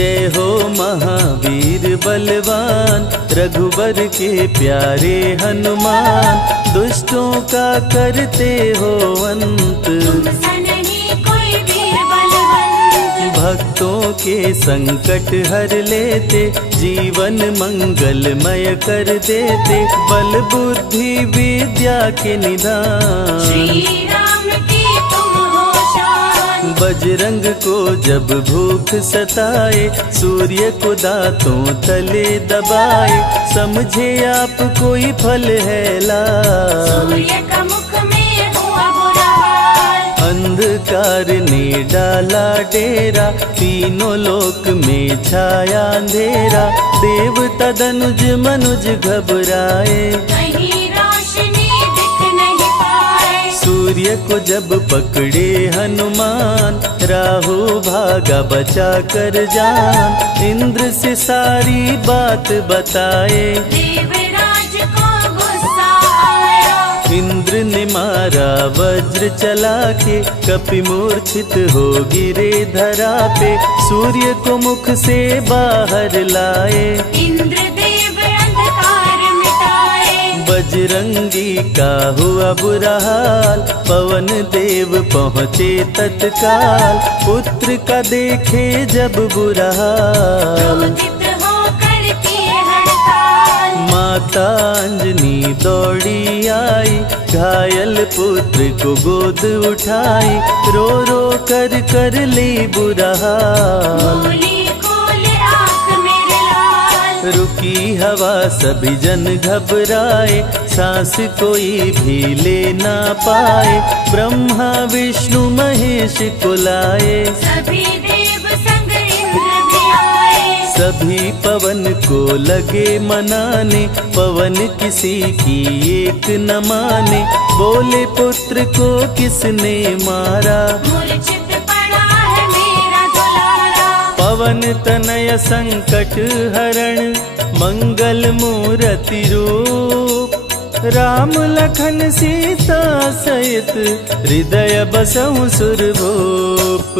जय हो महावीर बलवान, रघुबर के प्यारे हनुमान। दुष्टों का करते हो अंत, भक्तों के संकट हर लेते, जीवन मंगलमय कर देते। बल बुद्धि विद्या के निधान, श्री राम की तुम हो शान। बजरंग को जब भूख सताए, सूर्य को दांतों तले दबाए। समझे आप कोई फल है लाल, सूर्य का मुख में हुआ बुरा हाल। अंधकार ने डाला डेरा, तीनों लोक में छाया अंधेरा। देवता धनुज मनुज घबराए, कहीं रोशनी दिख नहीं पाए। सूर्य को जब पकड़े हनुमान, राहु भागा बचा कर जान। इंद्र से सारी बात बताए, देवराज को गुस्सा आया। इंद्र ने मारा वज्र चला के, कपि मूर्छित हो गिरे धरा पे। सूर्य को मुख से बाहर लाए, इंद्रदेव अंधकार मिटाए। बजरंगी का हुआ बुरा हाल, पवन देव पहुँचे तत्काल। पुत्र का देखे जब बुरा हाल, क्रोधित होकर किए हड़ताल। माता अंजनी दौड़ी आई, घायल पुत्र को गोद उठाई। रो रो कर ली बुरा हाल, बोली खोले आँख मेरे लाल। रुकी हवा सभी जन घबराए, सांस कोई भी ले ना पाए। ब्रह्मा विष्णु महेश को लाए, सभी देव संग इंद्र भी आए। सभी पवन को लगे मनाने। पवन किसी की एक न माने, बोले पुत्र को किसने मारा। मूर्छित पड़ा है मेरा दुलारा। पवन तनय संकट हरण, मंगल मूर्ति रूप। राम लखन सीता सहित, हृदय बसहु सुरभूप।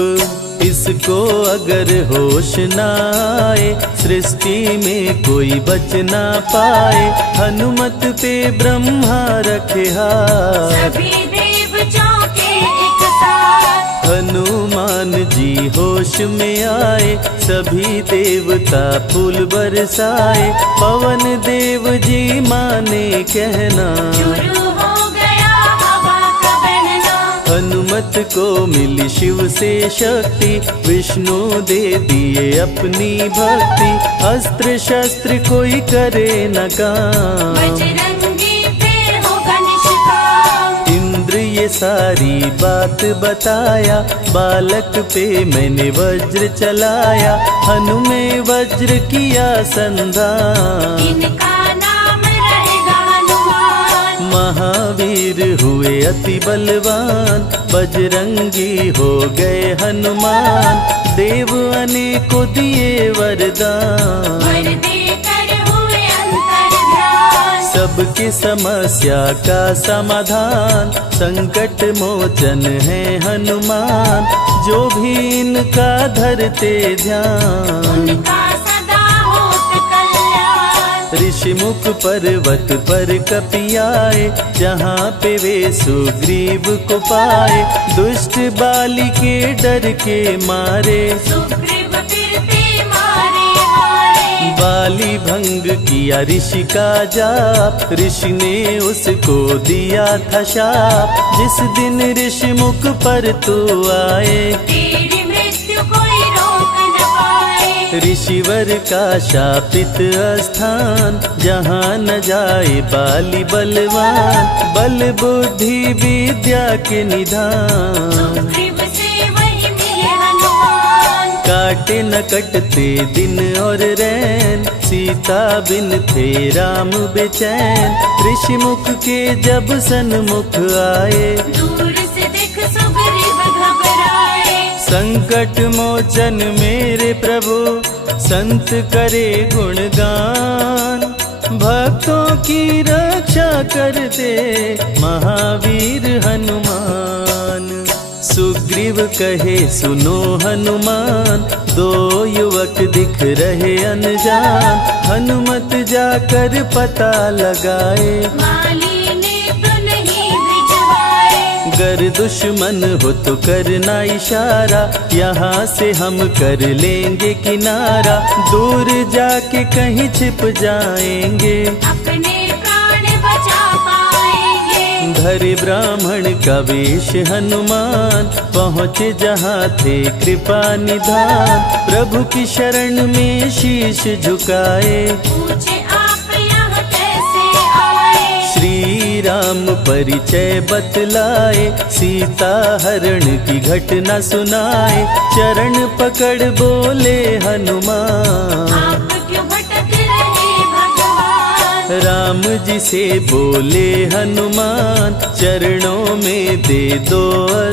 इसको अगर होश न आए, सृष्टि में कोई बच ना पाए। हनुमत पे ब्रह्मा रखे हाथ, सभी देव चौके एक साथ। हनुमान जी होश में आए, सभी देवता फूल बरसाए। पवन देव जी माने कहना, शुरू हो गया हवा का बहना। हनुमत को मिली शिव से शक्ति, विष्णु दे दिए अपनी भक्ति। अस्त्र शस्त्र कोई करे न काम, बजरंगी पे होगा निष्काम। इंद्र ये सारी बात बताया, बालक पे मैंने वज्र चलाया। हनुमे वज्र किया संधान, इनका नाम रहेगा हनुमान। महावीर हुए अति बलवान, बजरंगी हो गए हनुमान। देव अनेको दिए वरदान, वर देकर हुए अंतर्ध्यान। सबकी समस्या का समाधान, संकट मोचन है हनुमान। जो भी इनका धरते ध्यान, उनका सदा होत कल्याण। ऋषि मुख पर्वत पर कपि आए, जहाँ पे वे सुग्रीव को पाए। दुष्ट बाली के डर के मारे, सुग्रीव फिरते मारे हारे। बाली भंग किया ऋषि का जाप, ऋषि ने उसको दिया था शाप। जिस दिन ऋषि मुख पर तू आए, तेरी मृत्यु कोई रोक न पाए। ऋषिवर का शापित स्थान, जहाँ न जाए बाली बलवान। बल बुद्धि विद्या के निधान, सुग्रीव से वही मिले हनुमान। काटे न कटते दिन और रैन, सीता बिन थे राम बेचैन। ऋषि मुख के जब सन्मुख आए, दूर से दिख सुग्रीव घबराए। संकट मोचन मेरे प्रभु, संत करे गुणगान। भक्तों की रक्षा करते महावीर हनुमान। सुग्रीव कहे सुनो हनुमान, दो युवक दिख रहे अनजान। हनुमत जाकर पता लगाए, माली ने तो नहीं भिजवाए। गर दुश्मन हो तो करना इशारा, यहाँ से हम कर लेंगे किनारा। दूर जाके कहीं छिप जाएंगे, अपने प्राण बचा पाएंगे। धरे ब्राह्मण का वेश हनुमान, पहुँचे जहाँ थे कृपा निधान। प्रभु की शरण में शीश झुकाए, पूछे आप यहाँ कैसे आए। श्री राम परिचय बतलाए, सीता हरण की घटना सुनाए। चरण पकड़ बोले हनुमान, आप क्यों भटक रहे भगवान। राम जी से बोले हनुमान, चरणों में दे दो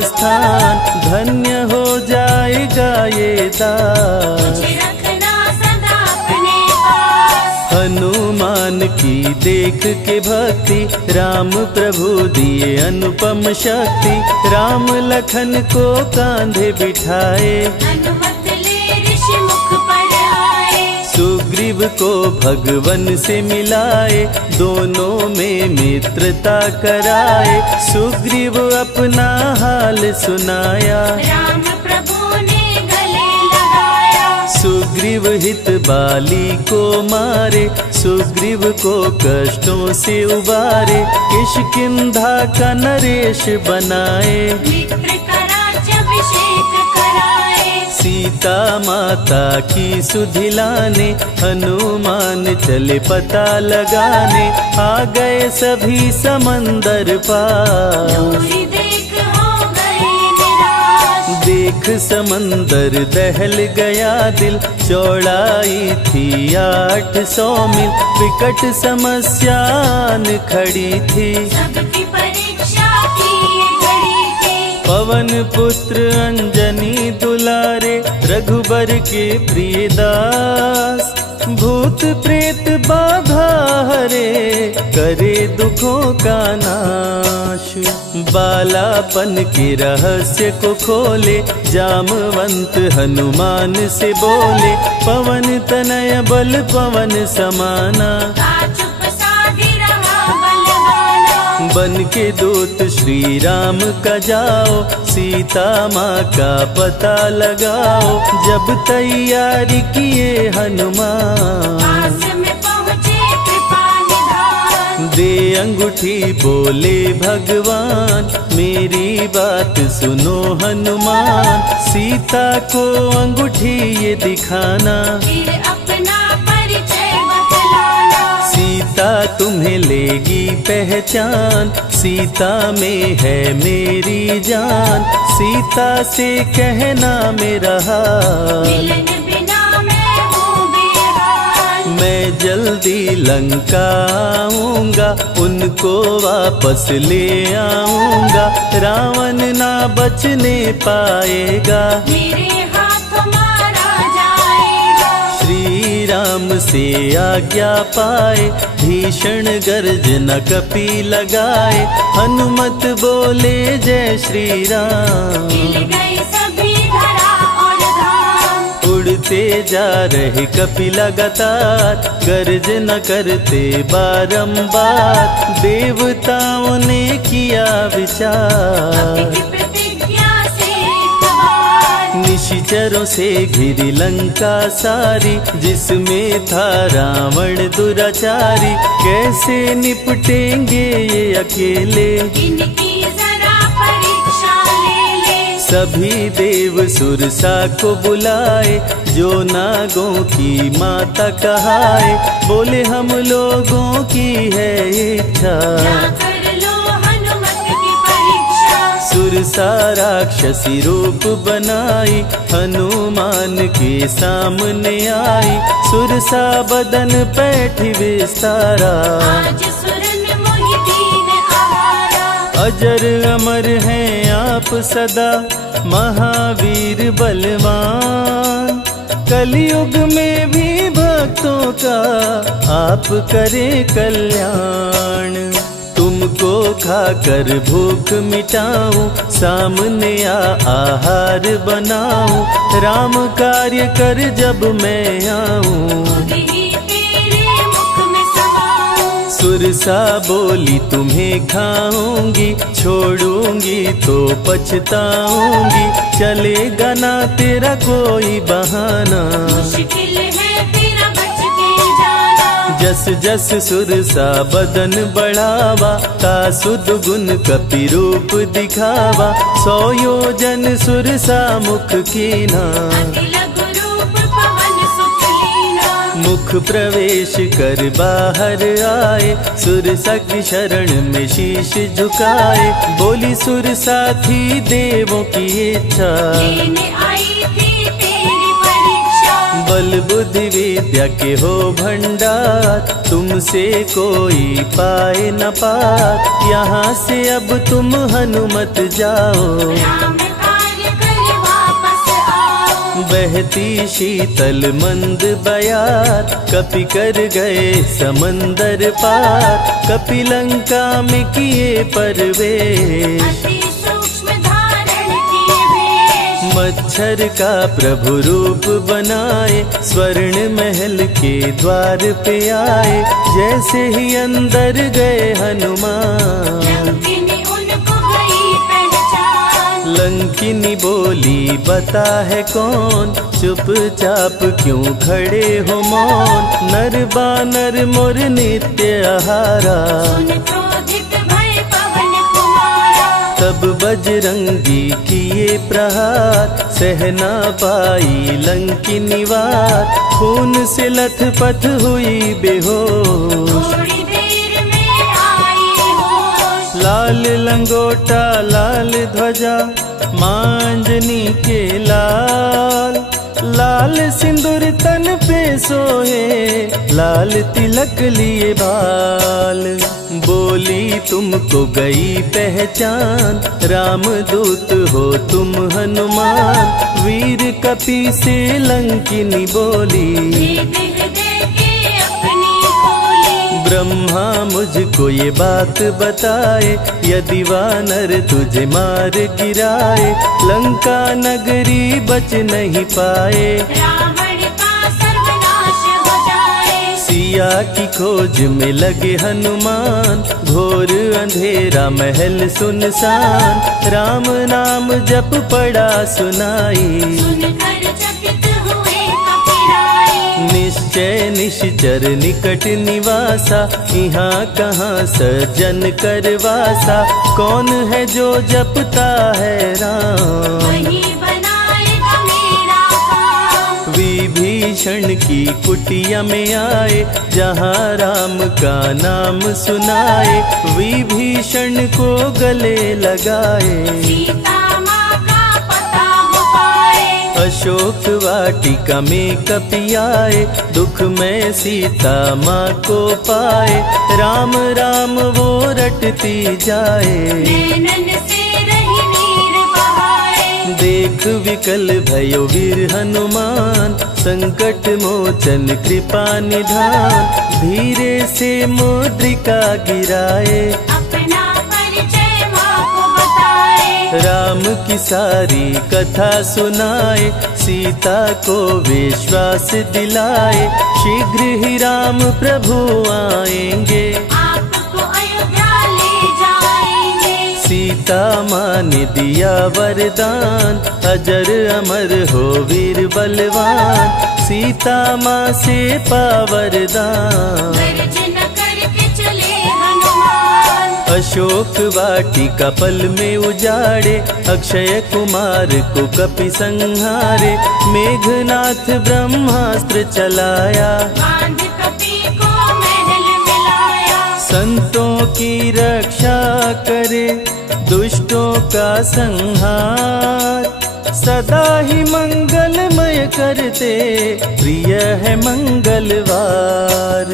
स्थान। धन्य हो जाएगा ये दास, मुझे रखना सदा अपने पास। हनुमान की देख के भक्ति, राम प्रभु दिए अनुपम शक्ति। राम लखन को कांधे बिठाए, अनुमत ले ऋषि मुख पर आए। सुग्रीव को भगवन से मिलाए, दोनों में मित्रता कराए। सुग्रीव अपना हाल सुनाया, राम प्रभु ने गले लगाया। सुग्रीव हित बाली को मारे, सुग्रीव को कष्टों से उबारे। किष्किंधा का नरेश बनाए, मित्र का राज्याभिषेक कराए। सीता माता की सुधि लाने, हनुमान चले पता लगाने। आ गए सभी समंदर पार, दूरी देख हो गए निराश। देख समंदर दहल गया दिल। चौड़ाई थी 800 मील, विकट समस्यान खड़ी थी। सबकी परीक्षा की ये घड़ी थी। पवन पुत्र अंजनी दुलारे, रघुबर के प्रिय दास। भूत प्रेत बाधा हरे, करे दुखों का नाश। बालापन के रहस्य को खोले, जामवंत हनुमान से बोले। पवन तनय बल पवन समाना, चुप साधी रहा बलवाना। बन के दूत श्री राम का जाओ, सीता माँ का पता लगाओ। जब तैयारी किए हनुमान, पास में पहुँचे कृपा निधान। दे अंगूठी बोले भगवान, मेरी बात सुनो हनुमान। सीता को अंगूठी ये दिखाना, फिर अपना परिचय बतलाना। सीता तुम्हें लेगी पहचान। सीता में है मेरी जान, सीता से कहना मेरा हाल। मिलन बिना मैं हूँ बेहाल। मैं जल्दी लंका आऊंगा, उनको वापस ले आऊंगा। रावण ना बचने पाएगा, मेरे हाथ मारा जाएगा। श्री राम से आज्ञा पाए, भीषण गर्जना कपि लगाए। हनुमत बोले जय श्री राम, मिल गई सभी धरा और धाम। उड़ते जा रहे कपि लगातार, गर्जना करते बारंबार। देवताओं ने किया विचार, की प्रतिज्ञा से इतवार। निशिचरों से घिरी लंका सारी, जिसमें था रावण दुराचारी। कैसे निपटेंगे ये अकेले, इनकी जरा परीक्षा ले ले। सभी देव सुरसा को बुलाए, जो नागों की माता कहाए। बोले हम लोगों की है इच्छा, कर लो हनुमत की परीक्षा। सुरसा राक्षसी रूप बनाई, हनुमान के सामने आई। सुरसा बदन पैठी विस्तारा, आज सुरन मोहि दीन आहारा। अजर अमर हैं आप सदा, महावीर बलवान। कलयुग में भी भक्तों का आप करे कल्याण। तुम तुमको खाकर भूख मिटाऊं, सामने आहार बनाऊं, राम कार्य कर जब मैं आऊं। खुद ही तेरे मुख में समाऊं। सुरसा बोली तुम्हें खाऊंगी, छोड़ूंगी तो पछताऊंगी, चलेगा ना तेरा कोई बहाना। मुश्किल है तेरा बच के जाना। जस जस सुरसा बदन बढ़ावा, तासु दुगुन कपि रूप दिखावा, 100 योजन सुरसा मुख कीना। अति लघु रूप पवन सुख लीना। मुख प्रवेश कर बाहर आए, सुरसा की शरण में शीश झुकाए, बोली सुरसा थी देवों की इच्छा, लेने आई थी तेरी परीक्षा। बल बुद्धि विद्या के हो भंडार, तुमसे कोई पाए न पार, यहाँ से अब तुम हनुमत जाओ। राम कार्य कर वापस आओ। बहती शीतल मंद बयार, कपि कर गए समंदर पार, कपि लंका में किए प्रवेश, अति सूक्ष्म धारण किए वेश। मच्छर का प्रभु रूप बनाए, स्वर्ण महल के द्वार पे आए, जैसे ही अंदर गए हनुमान। लंकिनी उनको गई पहचान। लंकिनी बोली बता है कौन, चुपचाप क्यों खड़े हो मौन, नर बानर मोर नित्य आहारा। सुन क्रोधित भय पवन कुमारा। तब बजरंगी किए प्रहार, सहना पाई लंकिनी वार, खून से लथपथ हुई बेहोश। थोड़ी देर में आई होश। लाल लंगोटा लाल ध्वजा, मांजनी के लाल, लाल सिंदूर तन पे सोहे, लाल तिलक लिए बाल। बोली तुमको गई पहचान, रामदूत हो तुम हनुमान, वीर कपि से लंकिनी बोली, देह दे के अपनी खोली। ब्रह्मा मुझको ये बात बताए, यदि वानर तुझे मार गिराए, लंका नगरी बच नहीं पाए, रावण का सर्वनाश हो जाए। सिया की खोज में लगे हनुमान, घोर अंधेरा महल सुनसान, राम नाम जप पड़ा सुनाई, सुनकर चकित हुए कपिराए। निश्चय निश्चर निकट निवासा, यहाँ कहाँ सज्जन करवासा, कौन है जो जपता है राम, वही बनाएगा मेरा काम। विभीषण की कुटिया में आए, जहाँ राम का नाम सुनाए, विभीषण को गले लगाए, सीता माँ का पता हो पाए। अशोक वाटिका में कपि आए, दुख में सीता माँ को पाए, राम राम वो रटती जाए, नैनन से रही नीर बहाए। देख विकल भयो वीर हनुमान, संकट मोचन कृपा निधान, धीरे से मुद्रिका गिराए, अपना परिचय माँ को बताए। राम की सारी कथा सुनाए, सीता को विश्वास दिलाए, शीघ्र ही राम प्रभु आएंगे, आपको अयोध्या ले जाएंगे। सीता माँ ने दिया वरदान, अजर अमर हो वीर बलवान, सीता माँ से पा वरदान। गर्जन करके चले हनुमान। अशोक वाटिका पल में उजाड़े, अक्षय कुमार को कपि संहारे, मेघनाथ ब्रह्मास्त्र चलाया, बांध कपि को महल मिलाया। संतों की रक्षा करे, दुष्टों का संहार, सदा ही मंगलमय करते, प्रिय है मंगलवार।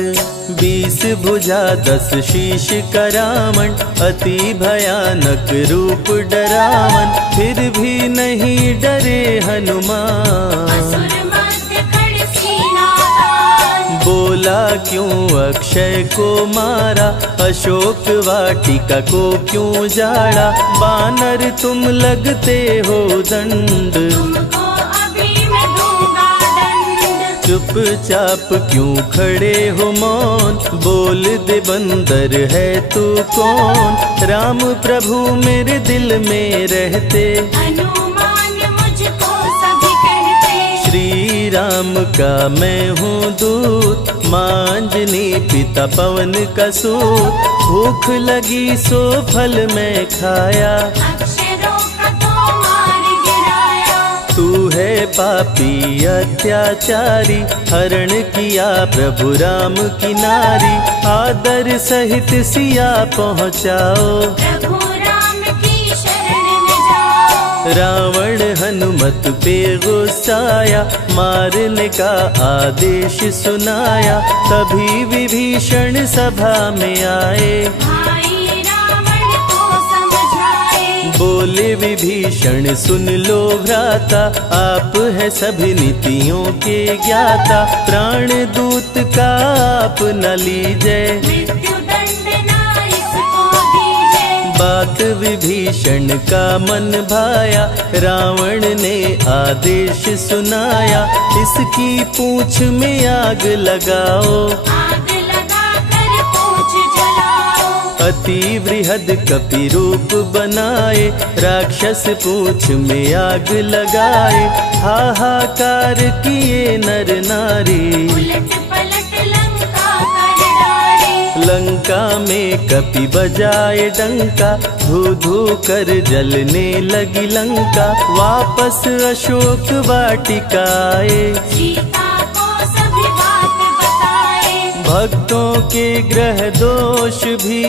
20 भुजा 10 शीश करामण, अति भयानक रूप डरावन, फिर भी नहीं डरे हनुमान। असुर मध्य खड़ सीना तान। बोला क्यों अक्षय को मारा, अशोक वाटिका को क्यों जाड़ा, बानर तुम लगते हो दंड, तुमको अभी मैं दूंगा दंड। चुपचाप क्यों खड़े हो मौन, बोल दे बंदर है तू कौन, राम प्रभु मेरे दिल में रहते, हनुमान मुझको सभी कहते। श्री राम का मैं हूँ दूत, मांजनी पिता पवन का सूत, भूख लगी सो फल मैं खाया, अक्षरों का तो मार गिराया। तू है पापी अत्याचारी, हरण किया प्रभु राम की नारी, आदर सहित सिया पहुँचाओ, प्रभु राम की शरण में जाओ। रावण हनुमत पे गुस्साया, मारने का आदेश सुनाया, तभी विभीषण सभा में आए, भाई रावण को समझाए। बोले विभीषण सुन लो भ्राता, आप है सभी नीतियों के ज्ञाता, प्राण दूत का आप न लीजिए, मृत्यु दंड ना इसको दीजिए। बात विभीषण का मन भाया, रावण ने आदेश सुनाया, इसकी पूंछ में आग लगाओ, आग लगा कर पूछ जलाओ। अति वृहद कपि रूप बनाए, राक्षस पूंछ में आग लगाए, हाहाकार किए नर नारी, उलट पलट लंका कर डाले। लंका में कपि बजाए डंका, धू धू कर जलने लगी लंका, वापस अशोक वाटिका आए, सीता को सभी बात बताए। भक्तों के ग्रह दोष भी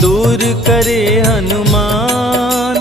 दूर करे हनुमान,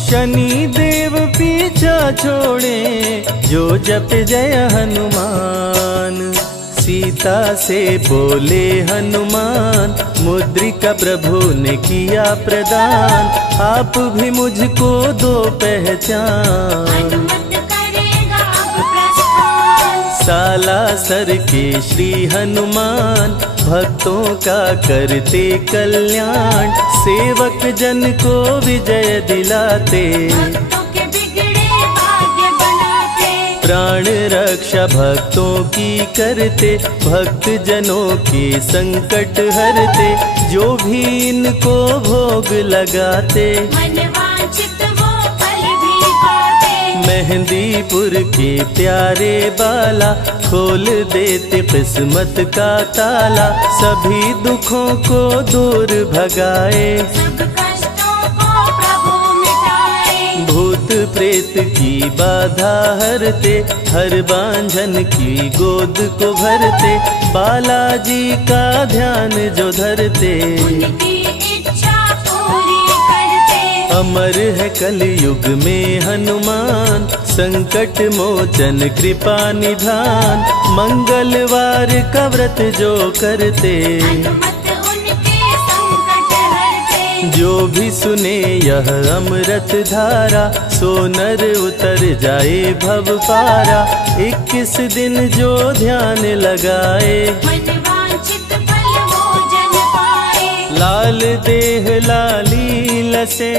शनि देव पीछा छोड़े जो जप जय हनुमान। सीता से बोले हनुमान, मुद्रिका प्रभु ने किया प्रदान, आप भी मुझको दो पहचान, हनुमत करेगा अब प्रस्थान। सालासर के श्री हनुमान, भक्तों का करते कल्याण, सेवक जन को विजय दिलाते, भक्तों के बिगड़े भाग्य बनाते। प्राण रक्षा भक्तों की करते, भक्त जनों के संकट हरते, जो भी इनको भोग लगाते, मनवांछित वो फल भी पाते। मेहंदीपुर के प्यारे बाला, खोल देते किस्मत का ताला, सभी दुखों को दूर भगाए, सब कष्टों को प्रभु मिटाए। भूत प्रेत की बाधा हरते, हर बांझन की गोद को भरते, बालाजी का ध्यान जो धरते, उनकी इच्छा पूरी करते। अमर है कलयुग में हनुमान, संकट मोचन कृपा निधान, मंगलवार का व्रत जो करते, हनुमत उनके संकट हरते। जो भी सुने यह अमृत धारा, सो नर उतर जाए भव पारा, 21 दिन जो ध्यान लगाए, मनवांछित फल वो जन पाए। लाल देह लाली लसे,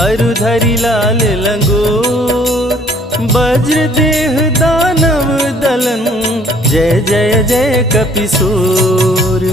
अरुधरी लाल लंगूर, वज्र देह दानव दलन, जय जय जय कपिसूर।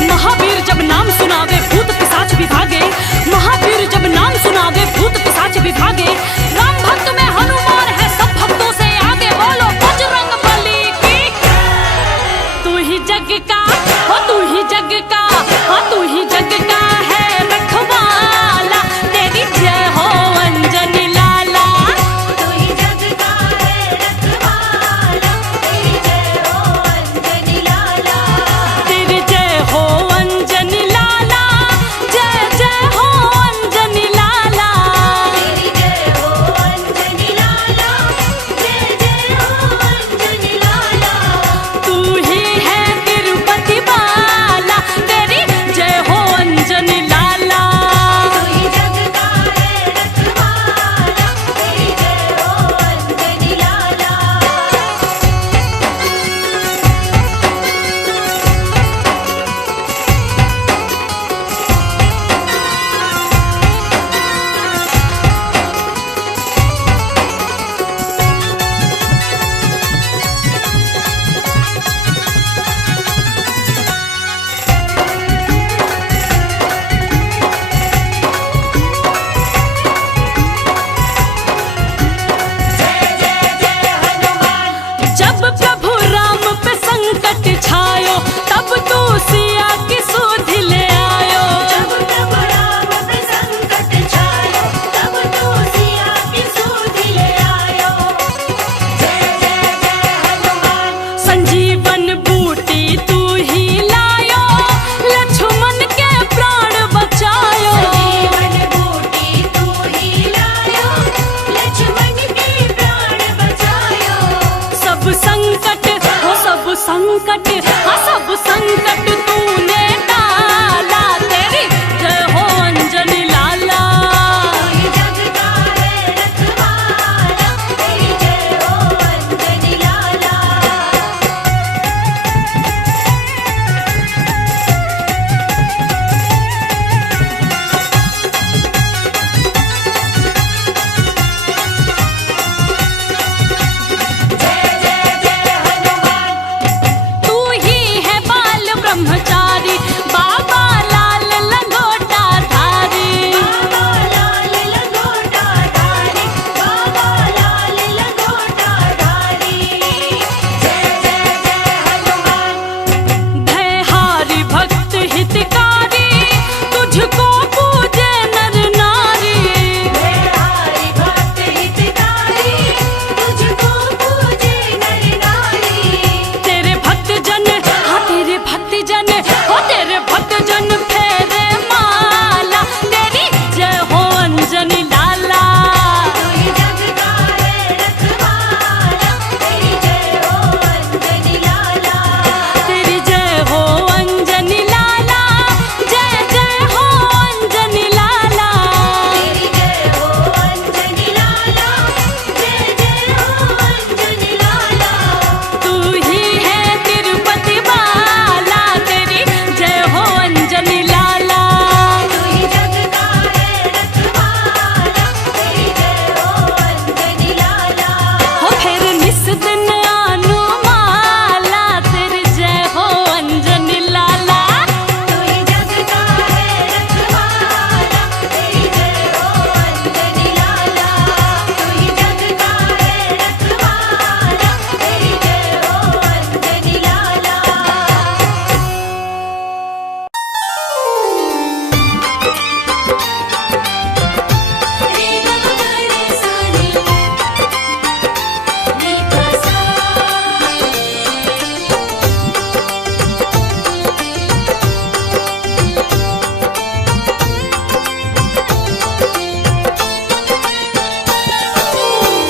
महावीर जब नाम सुनावे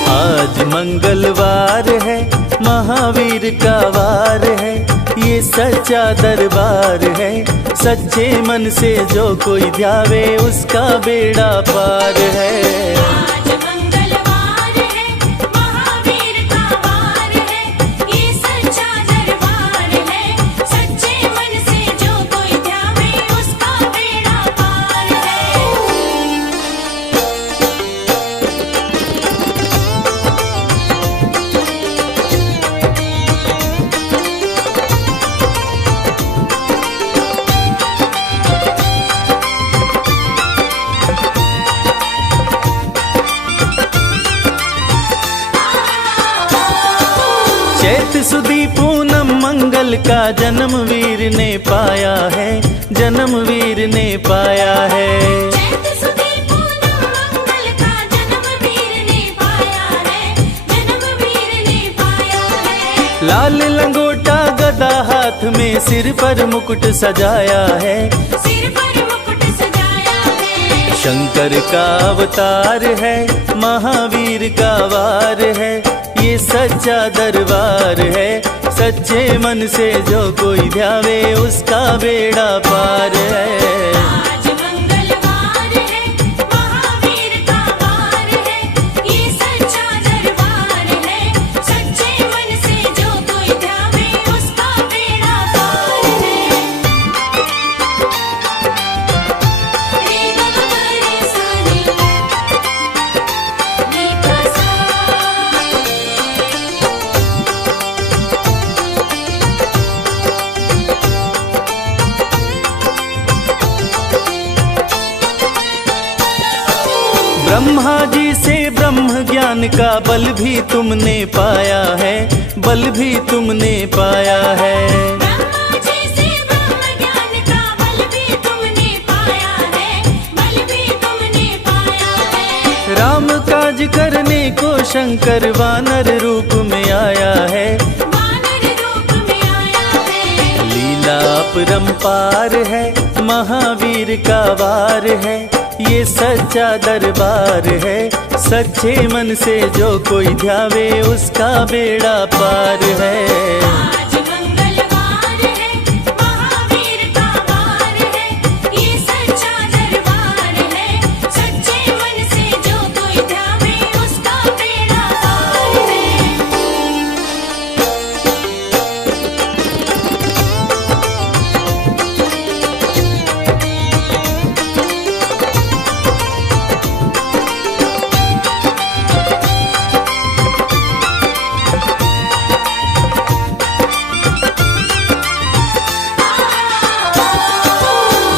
आज मंगलवार है, महावीर का वार है, ये सच्चा दरबार है। सच्चे मन से जो कोई ध्यावे उसका बेड़ा पार है। आज मंगलवार है, महावीर का वार है, ये सच्चा दरबार है। सच्चे मन से जो कोई ध्यावे उसका बेड़ा पार है। चैत सुदी पूनम मंगल का जन्म वीर ने पाया है, जन्म वीर ने पाया है। चैत सुदी पूनम मंगल का जन्म वीर ने पाया है, जन्म वीर ने पाया है। लाल लंगोटा गदा हाथ में, सिर पर मुकुट सजाया है, सिर पर मुकुट सजाया है। शंकर का अवतार है, महावीर का वार है, ये सच्चा दरबार है। सच्चे मन से जो कोई ध्यावे उसका बेड़ा पार है। आज मंगलवार है, महावीर का वार है, ये सच्चा दरबार है। सच्चे मन से जो कोई ध्यावे उसका बेड़ा पार है। रे ग ग रे सा रे, नी प सा। ब्रह्मा जी से ब्रह्म ज्ञान का बल भी तुमने पाया है, बल भी तुमने पाया है। ब्रह्मा जी से ब्रह्म ज्ञान का बल भी तुमने पाया है, बल भी तुमने पाया है। राम काज करने को शंकर वानर रूप में आया है, वानर रूप में आया है। लीला अपरंपार है, महावीर का वार है, ये सच्चा दरबार है। सच्चे मन से जो कोई ध्यावे उसका बेड़ा पार है। आज मंगलवार है, महावीर का वार है, ये सच्चा दरबार है। सच्चे मन से जो कोई ध्यावे उसका बेड़ा पार है।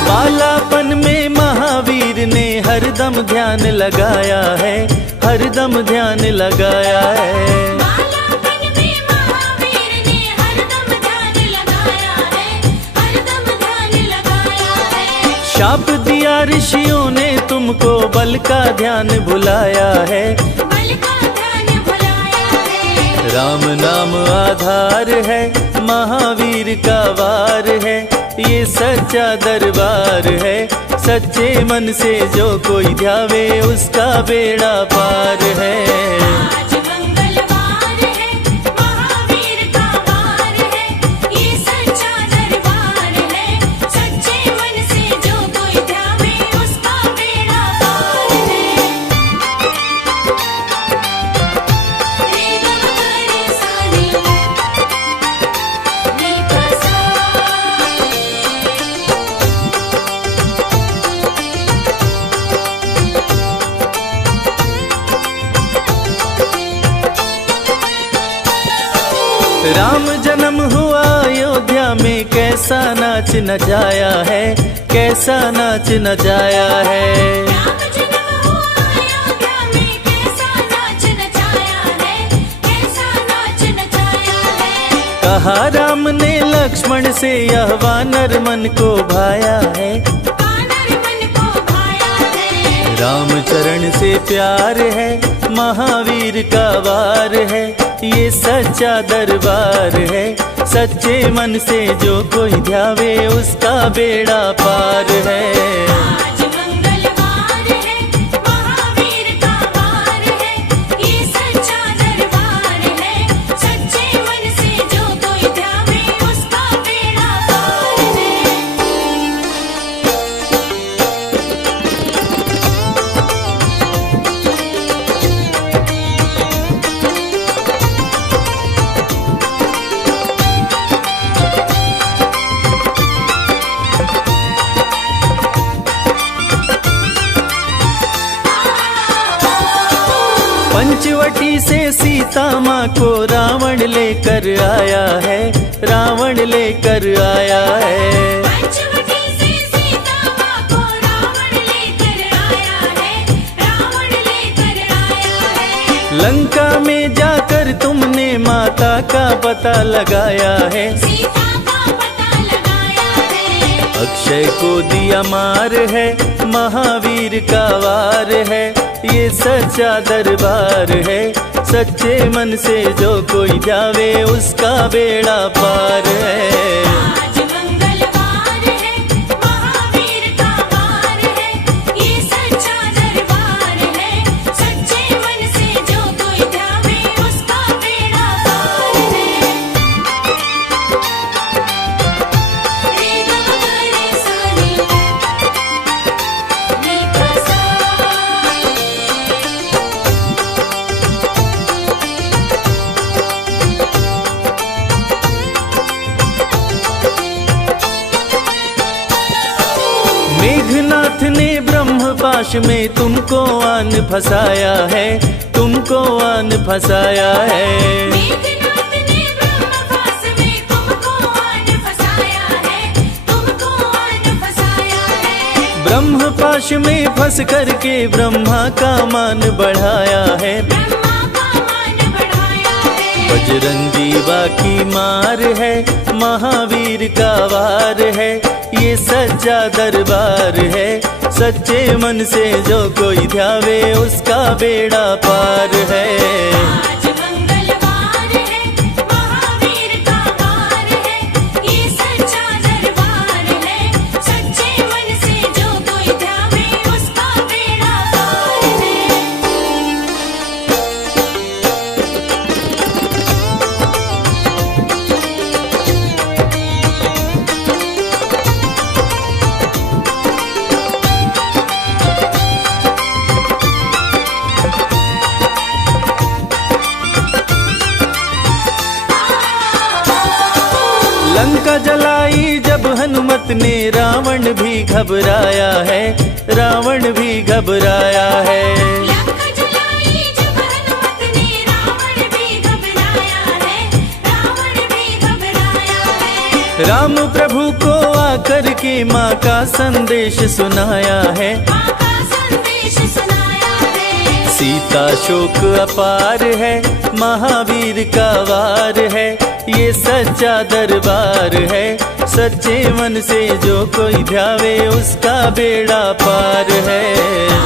बालापन में महावीर ने हरदम ध्यान लगाया है, हरदम ध्यान लगाया है। बालापन में महावीर ने हरदम ध्यान लगाया है, हरदम ध्यान लगाया है। शाप दिया ऋषियों ने तुमको, बल का ध्यान भुलाया है, बल का ध्यान भुलाया है। राम नाम आधार है, महावीर का वार है, ये सच्चा दरबार है। सच्चे मन से जो कोई ध्यावे उसका बेड़ा पार है। आज मंगलवार है, महावीर का वार है, ये सच्चा दरबार है। सच्चे मन से जो कोई ध्यावे उसका बेड़ा पार है। रे ग ग रे सा रे, नी प सा। राम जन्म हुआ अयोध्या में, कैसा नाच नचाया है, कैसा नाच नचाया है। राम जन्म हुआ अयोध्या में, कैसा नाच नचाया है, कैसा नाच नचाया है। कहा राम ने लक्ष्मण से, यह वानर मन को भाया है, वानर मन को भाया है। राम चरण से प्यार है, महावीर का वार है, ये सच्चा दरबार है। सच्चे मन से जो कोई ध्यावे उसका बेड़ा पार है। आज मंगलवार है, महावीर का वार है, ये सच्चा पंचवटी से सीता माँ को रावण लेकर आया है, रावण लेकर आया है। पंचवटी से सीता माँ को रावण लेकर आया है, रावण लेकर आया है। लंका में जाकर तुमने माता का पता लगाया है, सीता का पता लगाया है। अक्षय को दिया मार है, महावीर का वार है, ये सच्चा दरबार है। सच्चे मन से जो कोई जावे उसका बेड़ा पार है। आज मंगलवार है, महावीर का वार है, ये सच्चा दरबार है। सच्चे मन से जो कोई ध्यावे उसका बेड़ा पार है। रे ग म रे सा रे, नी प सा। मेघनाथ ने ब्रह्मपाश में तुमको आन फंसाया है, तुमको आन फंसाया है। मेघनाथ ने ब्रह्मपाश में तुमको आन फंसाया है, तुमको आन फंसाया है। ब्रह्मपाश में फंस करके ब्रह्मा का मान बढ़ाया है, ब्रह्मा का मान बढ़ाया है। बजरंगी बाकी मार है, महावीर का वार है, ये सच्चा दरबार है। सच्चे मन से जो कोई ध्यावे उसका बेड़ा पार है। आज मंगलवार है, महावीर का वार है, ये सच्चा दरबार है। सच्चे मन से जो कोई ध्यावे उसका बेड़ा पार है। लंका जलाई जब हनुमत ने रावण भी घबराया है, रावण भी घबराया है। लंका जलाई जब हनुमत ने रावण भी घबराया है, रावण भी घबराया है। राम प्रभु को आकर के माँ का संदेश सुनाया है, माँ का संदेश सुनाया है। सीता शोक अपार है, महावीर का वार है, ये सच्चा दरबार है। सच्चे मन से जो कोई ध्यावे उसका बेड़ा पार है।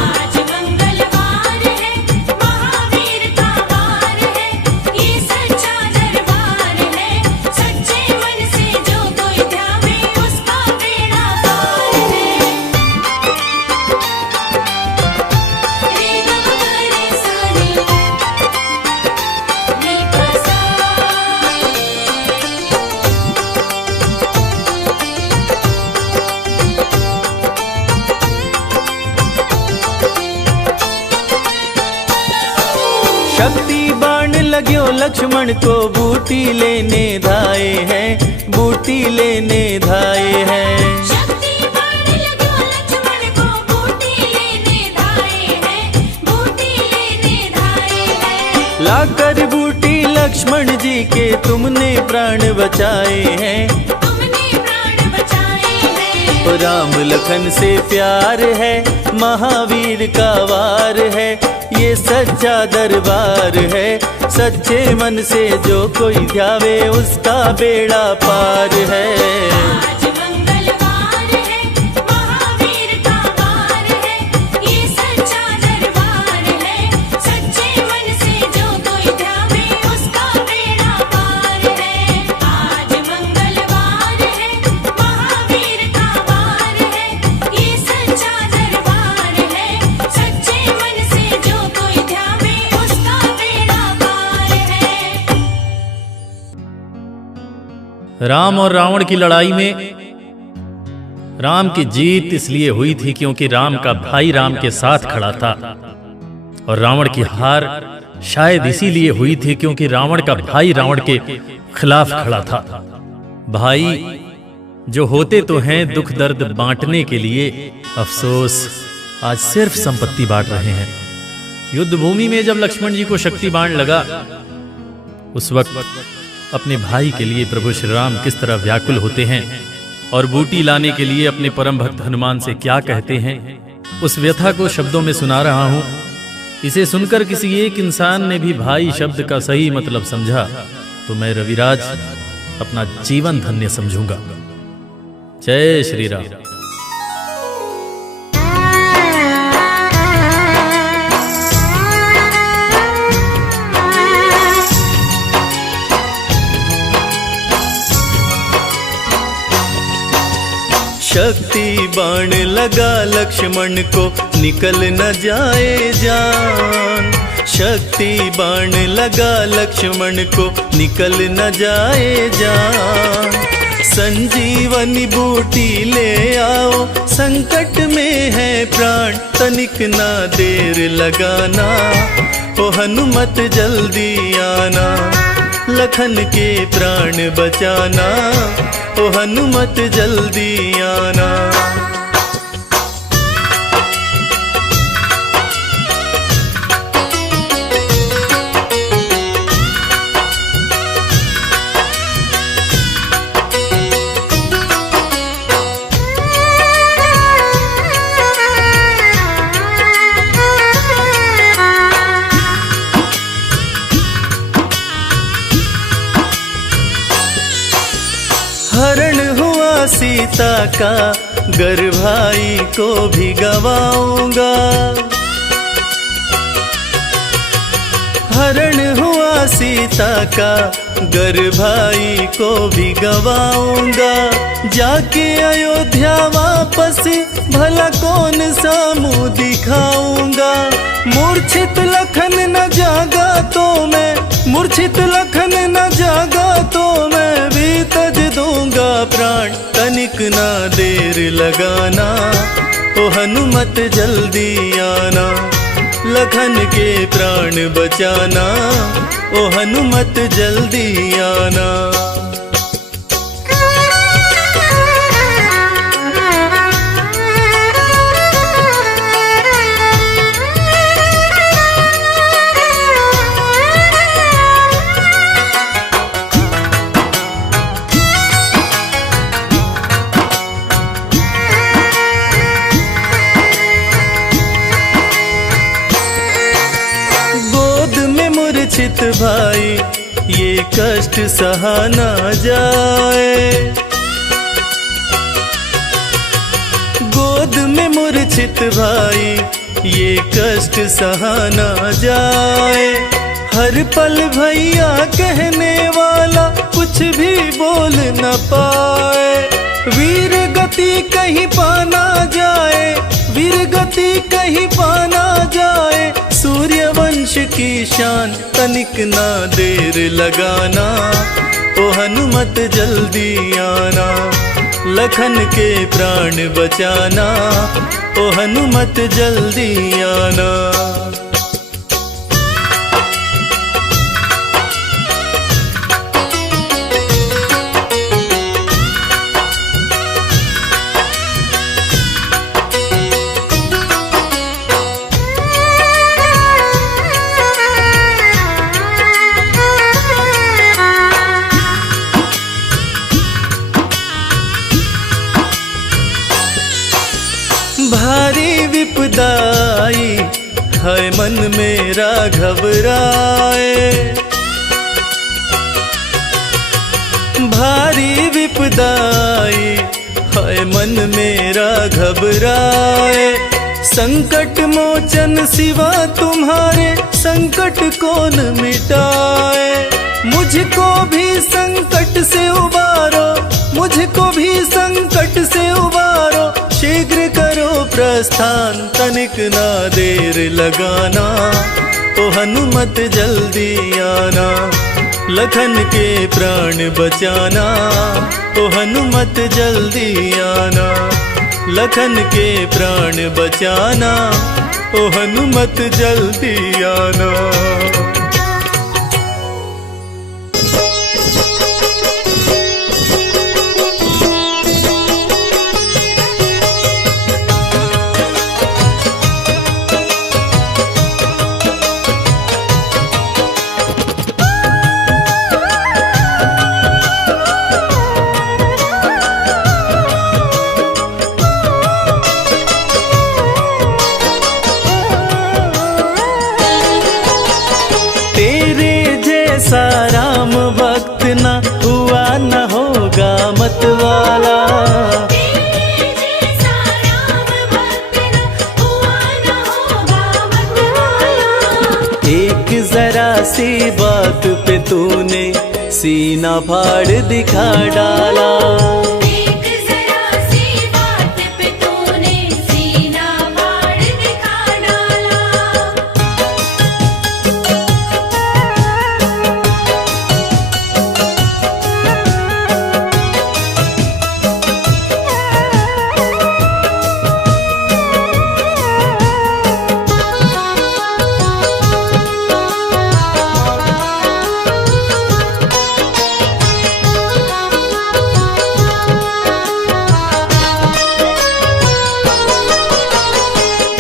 आज मंगलवार है, महावीर का वार है, ये सच्चा दरबार है। सच्चे मन से जो कोई ध्यावे उसका बेड़ा पार है। रे ग म रे सा रे, नी प सा। शक्ति बाण लग्यो लक्ष्मण को बूटी लेने धाए हैं, बूटी लेने धाए हैं। शक्ति बाण लग्यो लक्ष्मण को बूटी लेने धाए हैं, बूटी लेने धाए हैं। लाकर बूटी लक्ष्मण जी के तुमने प्राण बचाए हैं, तुमने प्राण बचाए हैं। राम लखन से प्यार है, महावीर का वार है, ये सच्चा दरबार है। सच्चे मन से जो कोई ध्यावे उसका बेड़ा पार है। आज मंगलवार है, महावीर का वार है, ये सच्चा दरबार है। सच्चे मन से जो कोई ध्यावे उसका बेड़ा पार है। आज मंगलवार है, महावीर का वार है, ये सच्चा दरबार है। सच्चे मन से जो कोई ध्यावे उसका बेड़ा पार है। राम और रावण की लड़ाई में राम की जीत इसलिए हुई थी क्योंकि राम का भाई राम के साथ खड़ा था, और रावण की हार शायद इसीलिए हुई थी क्योंकि रावण का भाई रावण के खिलाफ खड़ा था। भाई जो होते तो हैं दुख दर्द बांटने के लिए, अफसोस आज सिर्फ संपत्ति बांट रहे हैं। युद्ध भूमि में जब लक्ष्मण जी को शक्ति बाण लगा, उस वक्त अपने भाई के लिए प्रभु श्री राम किस तरह व्याकुल होते हैं और बूटी लाने के लिए अपने परम भक्त हनुमान से क्या कहते हैं, उस व्यथा को शब्दों में सुना रहा हूं। इसे सुनकर किसी एक इंसान ने भी भाई शब्द का सही मतलब समझा तो मैं रविराज अपना जीवन धन्य समझूंगा। जय श्री राम। शक्ति बाण लगा लक्ष्मण को निकल न जाए जान, शक्ति बाण लगा लक्ष्मण को निकल न जाए जान। संजीवनी बूटी ले आओ, संकट में है प्राण, तनिक ना देर लगाना, ओ हनुमत जल्दी आना, लखन के प्राण बचाना, ओ हनुमत जल्दी आना। हरण हुआ सीता का, गर भाई को भी गवाऊंगा, हरण हुआ सीता का, गर भाई को भी गवाऊंगा। जाके अयोध्या वापस भला कौन सा मुंह दिखाऊंगा, मूर्छित लखन न जागा तो मैं, मूर्छित लखन न जागा तो मैं भी तज दूंगा प्राण, तनिक ना देर लगाना, ओ हनुमत जल्दी आना, लखन के प्राण बचाना, ओ हनुमत जल्दी आना। मूर्छित भाई ये कष्ट सहा ना जाए, गोद में मूर्छित भाई ये कष्ट सहा ना जाए। हर पल भैया कहने वाला कुछ भी बोल न पाए, वीर गति कहीं पाना जाए, वीर गति कहीं पाना जाए, सूर्य वंश की शान, तनिक ना देर लगाना, ओ हनुमत जल्दी आना, लखन के प्राण बचाना, ओ हनुमत जल्दी आना। भारी विपदाई है मन मेरा घबराए, भारी विपदाई है मन मेरा घबराए। संकट मोचन सिवा तुम्हारे संकट कौन मिटाए, मुझको भी संकट से उबारो, मुझको भी संकट से उबारो, शीघ्र करो प्रस्थान, तनिक ना देर लगाना, ओ हनुमत जल्दी आना, लखन के प्राण बचाना, ओ हनुमत जल्दी आना, लखन के प्राण बचाना, ओ हनुमत जल्दी आना। जैसा राम भक्त न हुआ न होगा मतवाला। तेरे जैसा राम भक्त न हुआ न होगा मतवाला। एक जरा सी बात पे तूने सीना फाड़ दिखा डाला। एक जरा सी बात पे तूने सीना फाड़ दिखा डाला।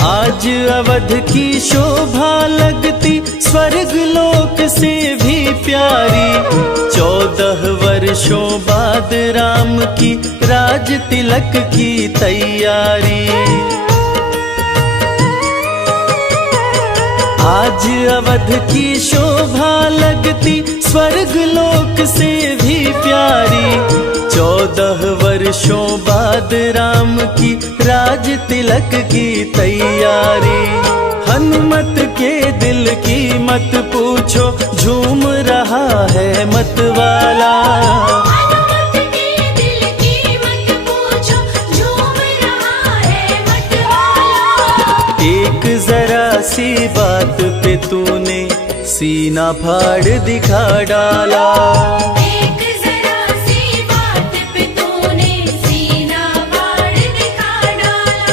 आज अवध की शोभा लगती स्वर्ग लोक से भी प्यारी। 14 वर्षों बाद राम की राज तिलक की तैयारी। आज अवध की शोभा लगती स्वर्ग लोक से भी प्यारी। 14 वर्षों बाद राम की राज तिलक की तैयारी। हनुमत के दिल की मत पूछो, झूम रहा है मतवाला। हनुमत के दिल की मत पूछो, झूम रहा है मतवाला। एक जरा सी बात पे तूने सीना फाड़ दिखा डाला। एक जरा सी बात पे तूने सीना फाड़ दिखा डाला।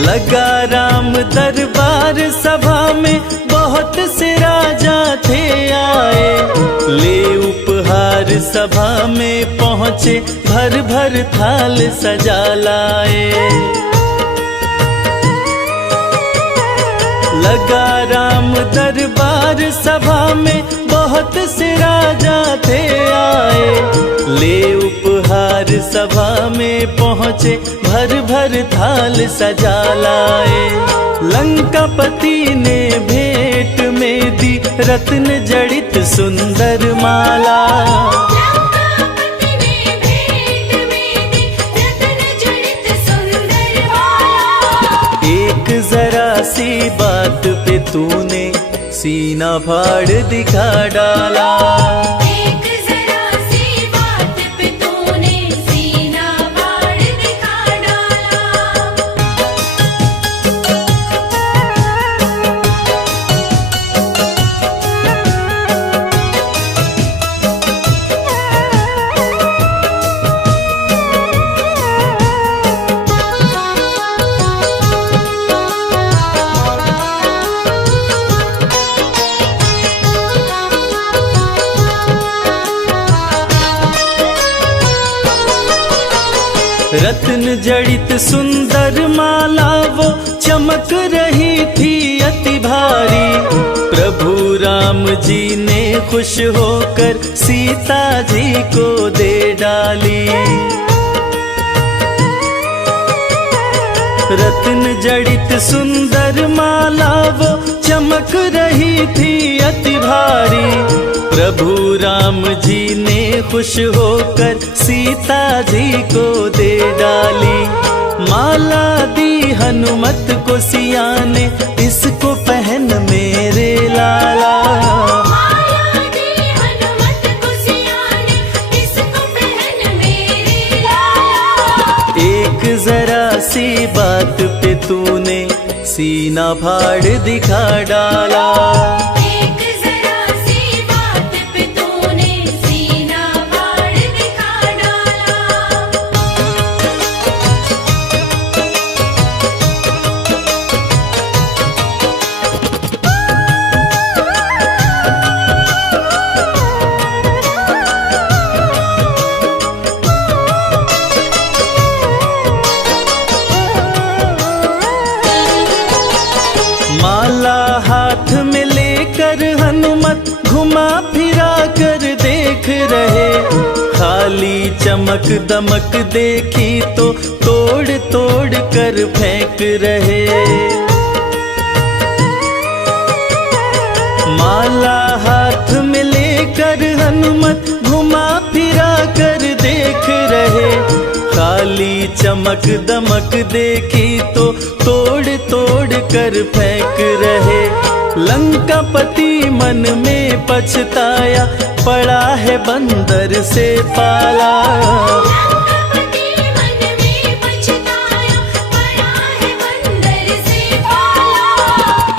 लगा राम दरबार सभा में बहुत से राजा थे आए। ले उपहार सभा में पहुँचे, भर भर थाल सजा लाए। लगा राम दरबार सभा में बहुत से राजा थे आए। ले उपहार सभा में पहुँचे, भर भर थाल सजा लाए। लंकापति ने भेंट में दी रत्न जड़ित सुंदर माला। लंकापति ने भेंट में दी रत्न जड़ित सुंदर माला। एक जरा सी बात पे तूने सीना फाड़ दिखा डाला। एक जरा सी बात पे तूने सीना फाड़ दिखा डाला। रत्न जड़ित सुंदर माला वो चमक रही थी अति भारी। प्रभु राम जी ने खुश होकर सीता जी को दे डाली। रत्न जड़ित सुंदर माला वो चमक रही थी अति भारी। प्रभु राम जी ने खुश होकर सीता जी को दे डाली। माला दी हनुमत को सिया ने, इसको पहन मेरे लाला। माला दी हनुमत को सिया ने, इसको पहन मेरे लाला। एक जरा सी बात पे तूने सीना फाड़ दिखा डाला। एक जरा सी बात पे तूने सीना फाड़ दिखा डाला। खाली चमक दमक देखी तो तोड़ तोड़ कर फेंक रहे। माला हाथ में लेकर हनुमत घुमा फिरा कर देख रहे। खाली चमक दमक देखी तो तोड़ तोड़ कर फेंक रहे। लंकापति मन में पछताया, पड़ा है बंदर से पाला। लंकापति मन में पछताया, पड़ा है बंदर से पाला।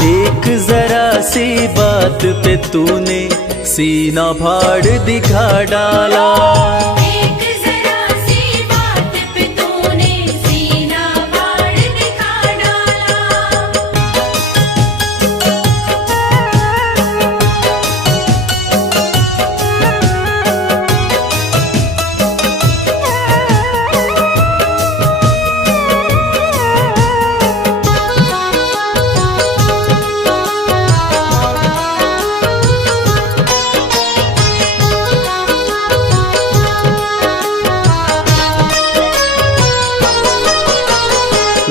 एक जरा सी बात पे तूने सीना फाड़ दिखा डाला। एक जरा सी बात पे तूने सीना फाड़ दिखा डाला।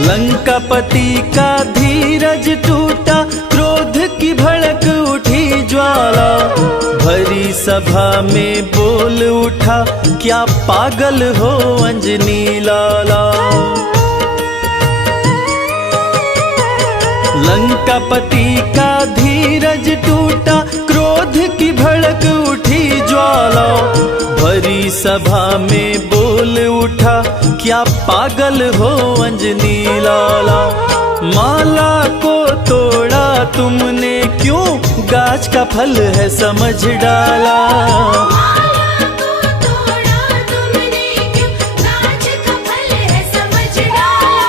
लंकापति का धीरज टूटा, क्रोध की भड़क उठी ज्वाला। भरी सभा में बोल उठा, क्या पागल हो अंजनी लाला। लंकापति का धीरज टूटा, क्रोध की भड़क उठी ज्वाला। भरी सभा में बोल उठा, क्या पागल हो अंजनी लाला। माला को तोड़ा तुमने क्यों, गाछ का फल है समझ डाला। माला को तोड़ा तुमने क्यों, गाछ का फल है समझ डाला।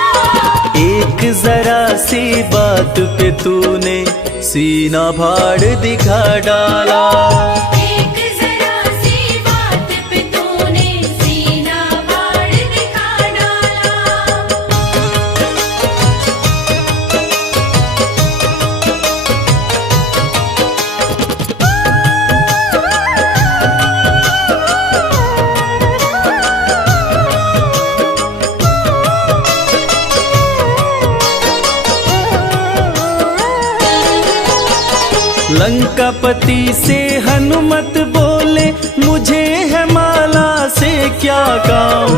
एक जरा सी बात पे तूने सीना फाड़ दिखा डाला। एक जरा सी बात पे तूने सीना फाड़ दिखा डाला। लंकापति से हनुमत बोले, मुझे है माला से क्या काम।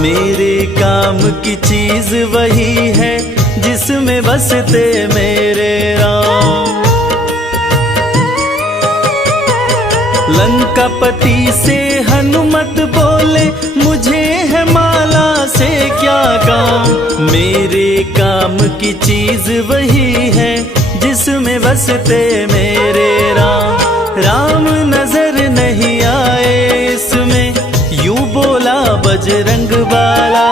मेरे काम की चीज वही है, जिसमें बसते मेरे राम। लंकापति से हनुमत बोले, मुझे है माला से क्या काम। मेरे काम की चीज वही है, जिसमें बसते मेरे राम। राम नजर नहीं आए इसमें, यूं बोला बजरंग बाला।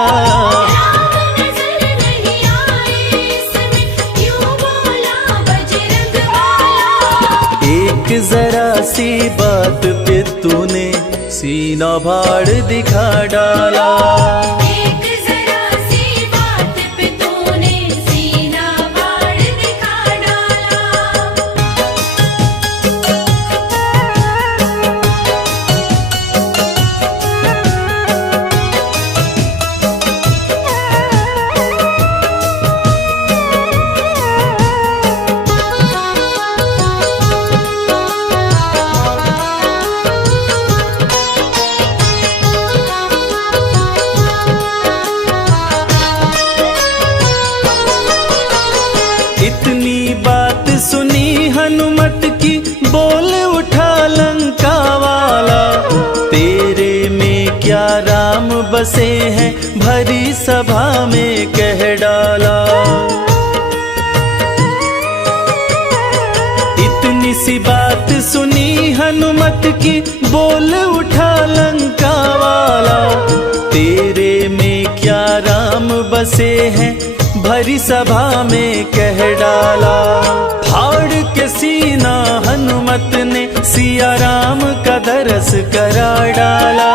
राम नजर नहीं आए इसमें, यूं बोला बजरंग बाला। एक जरा सी बात पे तूने सीना फाड़ दिखा डाला। एक जरा सी बात पे तूने सीना फाड़ दिखा डाला। इतनी बात सुनी हनुमत की, बोल उठा लंका वाला। तेरे में क्या राम बसे हैं, भरी सभा में कह डाला। इतनी सी बात सुनी हनुमत की, बोल उठा लंका वाला। तेरे में क्या राम बसे हैं, भरी सभा में कह डाला। फाड़ के सीना हनुमत ने सिया राम का दरस करा डाला।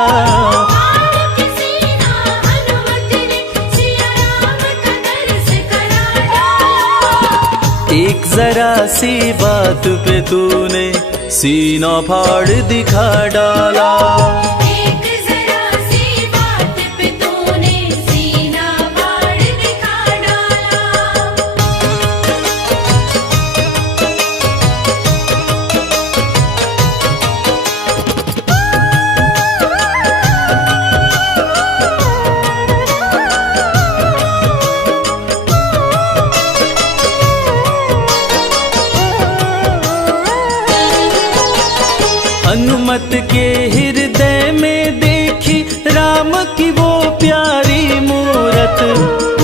फाड़ के सीना हनुमत ने सिया राम का दरस करा डाला। एक जरा सी बात पे तूने सीना फाड़ दिखा डाला। एक जरा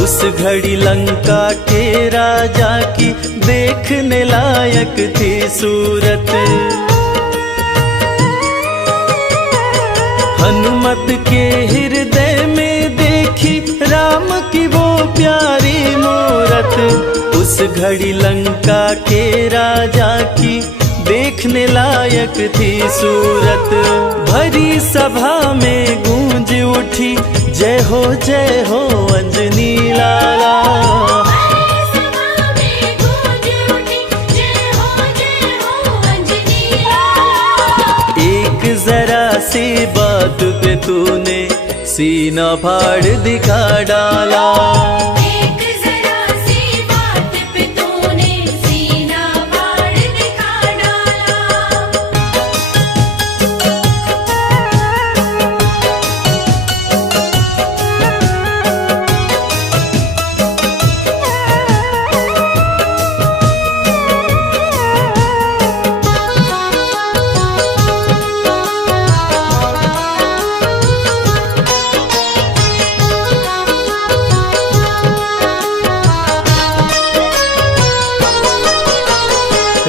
उस घड़ी लंका के राजा की देखने लायक थी सूरत। हनुमत के हृदय में देखी राम की वो प्यारी मूरत। उस घड़ी लंका के राजा की देखने लायक थी सूरत। भरी सभा में गूंज उठी जय हो अंजनी लाला। एक जरा सी बात पे तूने सीना फाड़ दिखा डाला। एक जरा सी बात पे तूने सीना फाड़ दिखा डाला।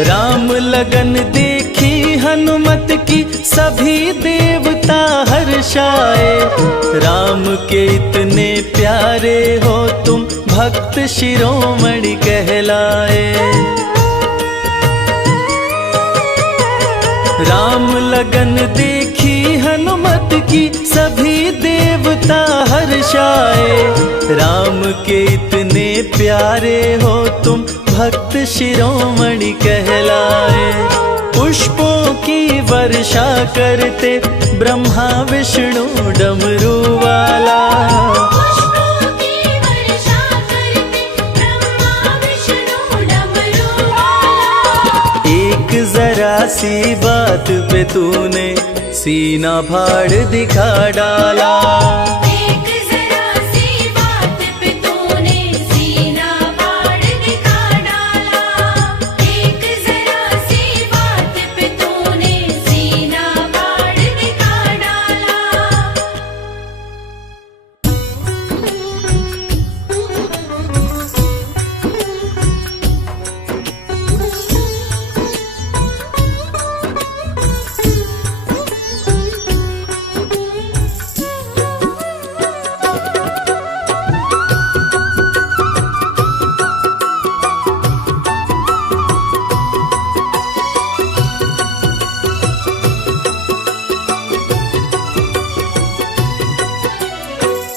राम लगन देखी हनुमत की सभी देवता हर्षाए। राम के इतने प्यारे हो तुम भक्त शिरोमणि कहलाए। राम लगन देखी हनुमत की सभी देवता हर्षाए। राम के इतने प्यारे हो तुम भक्त शिरोमणि कहलाए। पुष्पों की वर्षा करते ब्रह्मा विष्णु डमरू वाला। पुष्पों की वर्षा करते ब्रह्मा विष्णु डमरू वाला। एक जरा सी बात पे तूने सीना फाड़ दिखा डाला। एक जरा सी बात पे तूने सीना फाड़ दिखा डाला। एक जरा सी बात पे तूने सीना फाड़ दिखा डाला।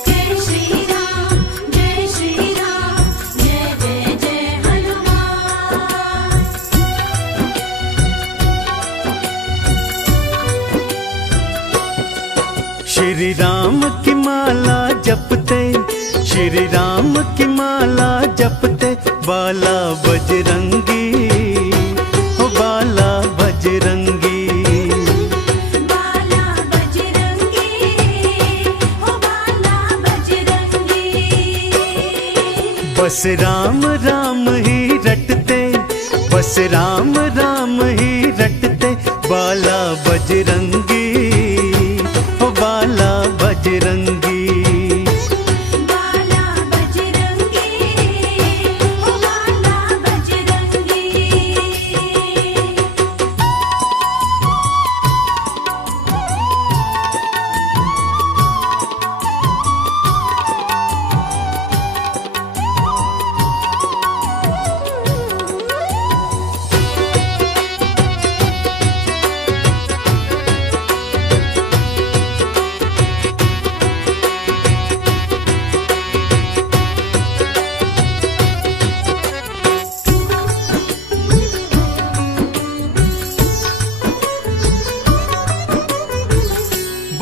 जय श्री राम जय जय जय हनुमान। श्री राम की माला जपते, श्री राम की माला जपते बाला बजरंगी, हो बाला बजरंगी। बाला बजरंगी हो बाला बजरंगी। बस राम राम ही रटते, बस राम राम ही रटते बाला बजरंगी, हो बाला बजरंगी। बाला बजरंगी हो बाला बजरंगी।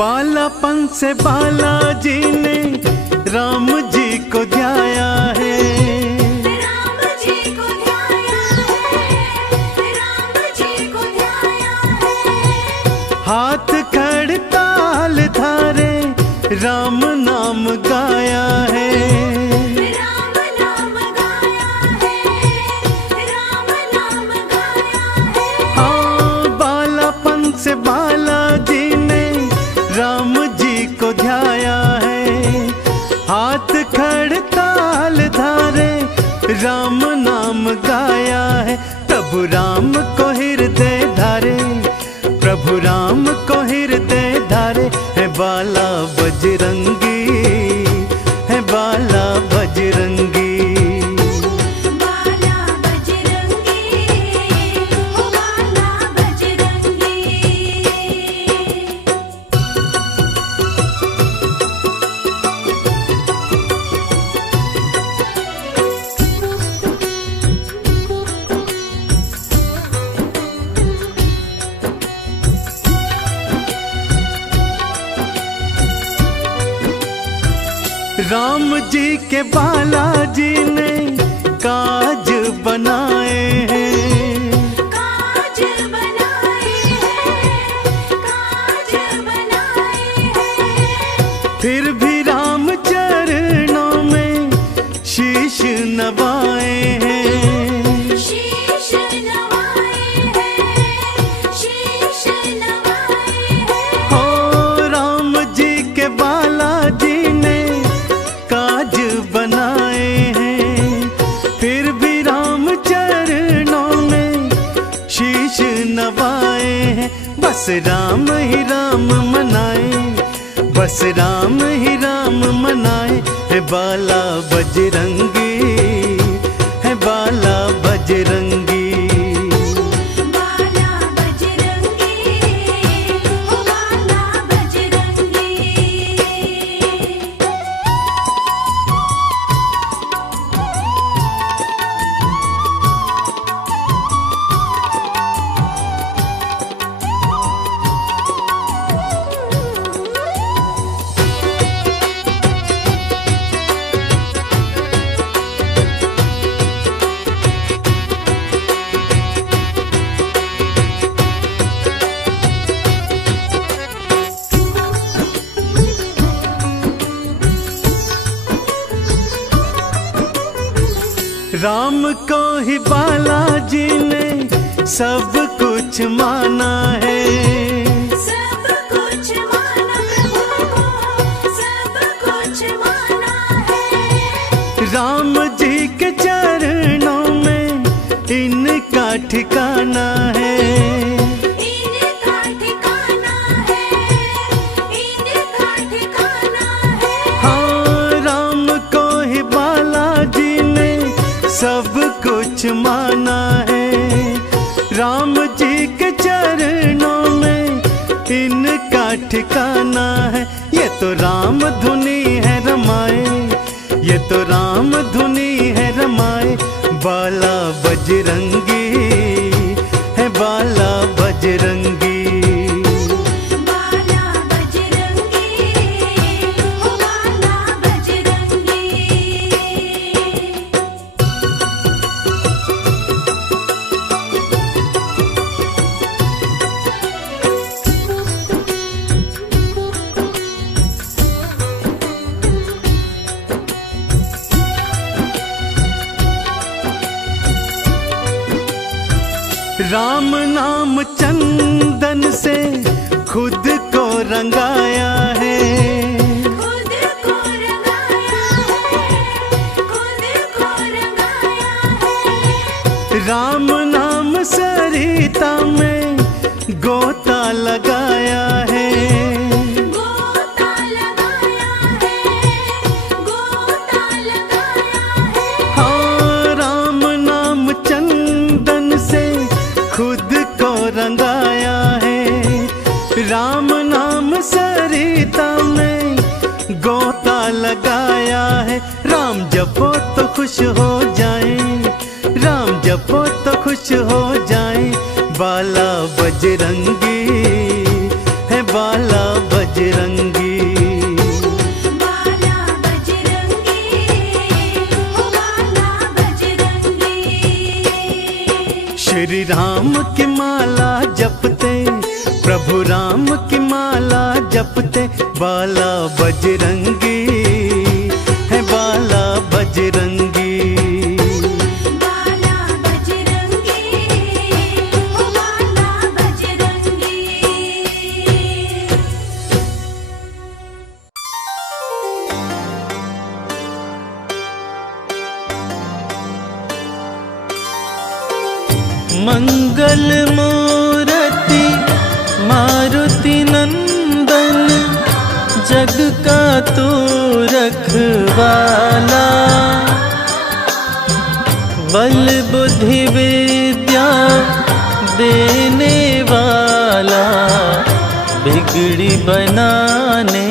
बालापन से बालाजी ने राम जी को ध्याया है, राम जी को ध्याया है, राम जी को ध्याया है। हाथ खड़ताल धारे राम नाम गाया है। राम नाम गाया है, राम नाम गाया है। हाँ, बालापन से बालाजी ने राम जी को ध्याया है। हाथ खड़ताल राम नाम गाया है, प्रभु राम को हृदय धारे, प्रभु राम को हृदय धारे। है बाला बजरंगी, है बाला बजरंगी। बाला बजरंगी, ओ बाला बजरंगी। राम जी के बालाजी ने काज बनाए हैं, काज बनाए हैं, काज बनाए हैं। फिर भी राम चरणों में शीश नवाए हैं। शीश नवाए हैं, शीश नवाए हैं। हो राम जी के बालाजी ने काज बनाए हैं, फिर भी राम चरणों में शीश नवाए हैं। बस राम ही राम मनाए, बस राम ही राम मनाए। है बाला बजरंगी, है बाला बजरंगी। बाला बजरंगी, ओ बाला बजरंगी। राम को ही बालाजी ने सब कुछ माना है, सब कुछ माना प्रभु को, सब कुछ माना है। राम जी के चरणों में इनका ठिकाना है। इनका ठिकाना है, इनका ठिकाना है। हाँ राम को ही बालाजी ने सब कुछ माना है। राम जी के चरणों में इनका ठिकाना है। ये तो राम धुनी है रमाए, ये तो राम धुनी है रमाए। बाला बजरंगी, है बाला बजरंगी। बाला बजरंगी, ओ बाला बजरंगी। राम नाम चंदन से खुद को रंगाया है, खुद को रंगाया है, खुद को रंगाया है। राम नाम सरिता में गोता लगाया है। गोता लगाया है, गोता लगाया है। हाँ राम नाम चंदन से खुद को रंगाया है। राम नाम सरिता में गोता लगाया है। राम जपो तो खुश हो जाए, राम जपो तो खुश हो जाए। बाला बजरंगी, है बाला बजरंगी। बाला बजरंगी, ओ बाला बजरंगी। श्री राम की माला जपते, प्रभु राम की माला जपते। बाला बजरंगी, है बाला बजरंगी। बाला बजरंगी, ओ बाला बजरंगी। मंगल मूर्ति मारुति नंदन, जग का तू रखवाला। बल बुद्धि विद्या देने वाला, बिगड़ी बनाने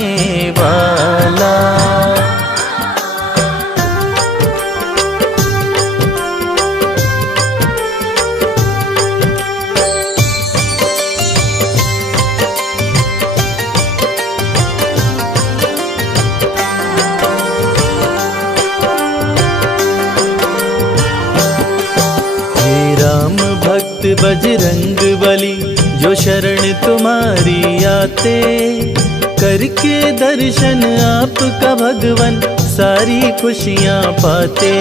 वाला। भक्त बजरंग बली, जो शरण तुम्हारी आते, करके दर्शन आपका भगवन सारी खुशियाँ पाते।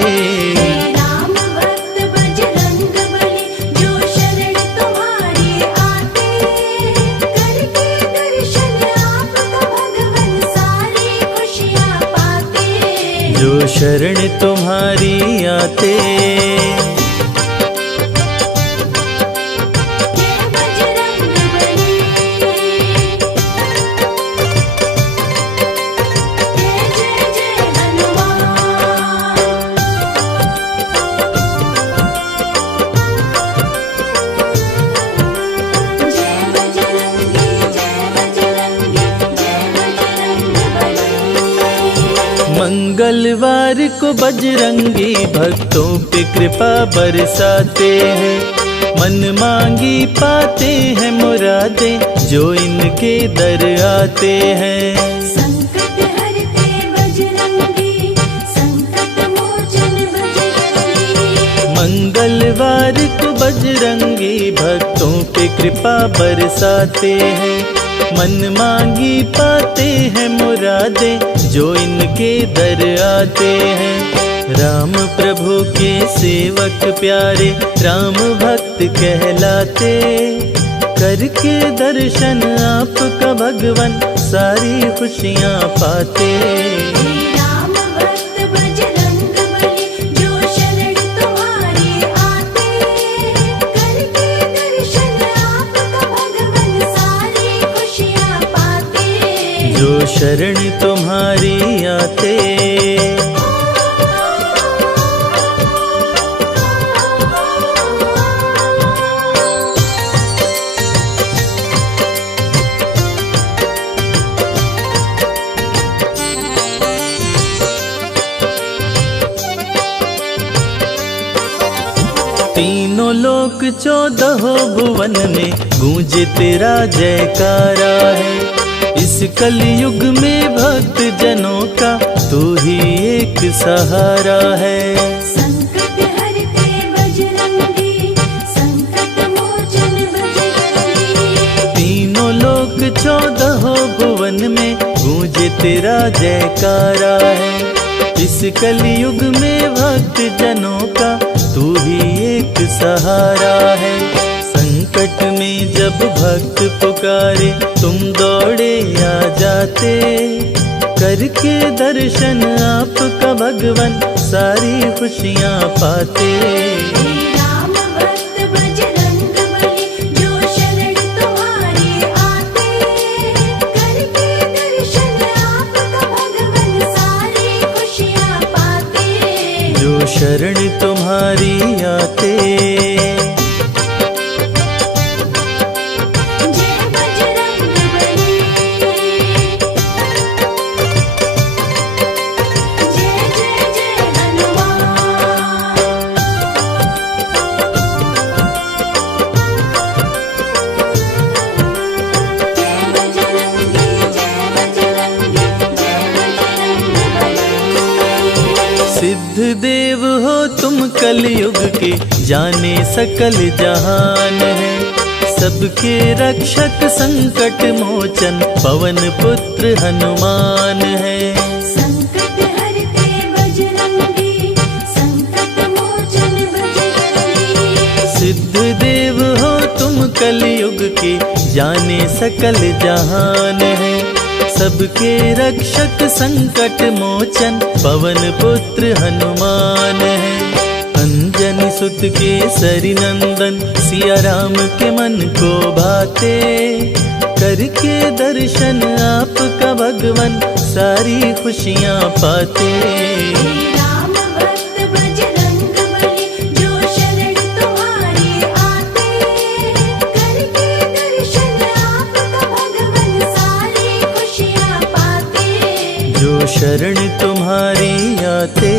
राम भक्त बजरंग बली, जो शरण तुम्हारी आते, करके दर्शन आपका भगवन सारी खुशियाँ पाते। जो शरण तुम्हारी आते। मंगलवार को बजरंगी भक्तों पे कृपा बरसाते हैं, मन मांगी पाते हैं मुरादें जो इनके दर आते हैं। संकट हरते बजरंगी, संकट मोचन बजरंगी। मंगलवार को बजरंगी भक्तों पे कृपा बरसाते हैं, मन मांगी पाते हैं मुरादें जो इनके दर आते हैं। राम प्रभु के सेवक प्यारे, राम भक्त कहलाते, करके दर्शन आपका भगवन सारी खुशियाँ पाते। राम भक्त बजरंग बली, जो शरण तुम्हारी आते, करके दर्शन आपका भगवन सारी खुशियाँ पाते। जो शरण तुम्हारी आते। तीनों लोक 14 भुवन में गूंजे तेरा जयकारा है। इस कलयुग में भक्त जनों का तू ही एक सहारा है। संकट हरते बजरंगी, संकट मोचन बजरंगी। तीनों लोक 14 भुवन में गूंजे तेरा जयकारा है। इस कलयुग में भक्त जनों का तू ही एक सहारा है। संकट में जब भक्त पुकारे तुम दौड़े आ जाते, करके दर्शन आपका भगवन सारी खुशियाँ पाते। राम भक्त बजरंग बली, जो शरण तुम्हारी आते, करके दर्शन आपका भगवन सारी खुशियाँ पाते। जो शरण तुम्हारी आते। सिद्ध देव हो तुम कलयुग के, जाने सकल जहान है। सबके रक्षक संकट मोचन पवन पुत्र हनुमान है। संकट हरते बजरंगी, संकट मोचन बजरंगी। सिद्ध देव हो तुम कलयुग के, जाने सकल जहान है। सबके रक्षक संकट मोचन पवन पुत्र हनुमान है। अंजनी सुत केसरी नंदन सिया राम के मन को भाते। करके दर्शन आपका भगवन सारी खुशियाँ पाते। राम भक्त बजरंग बली जो शरण तुम्हारी आते। करके दर्शन आपका भगवन सारी खुशियाँ पाते। जो शरण तुम्हारी आते।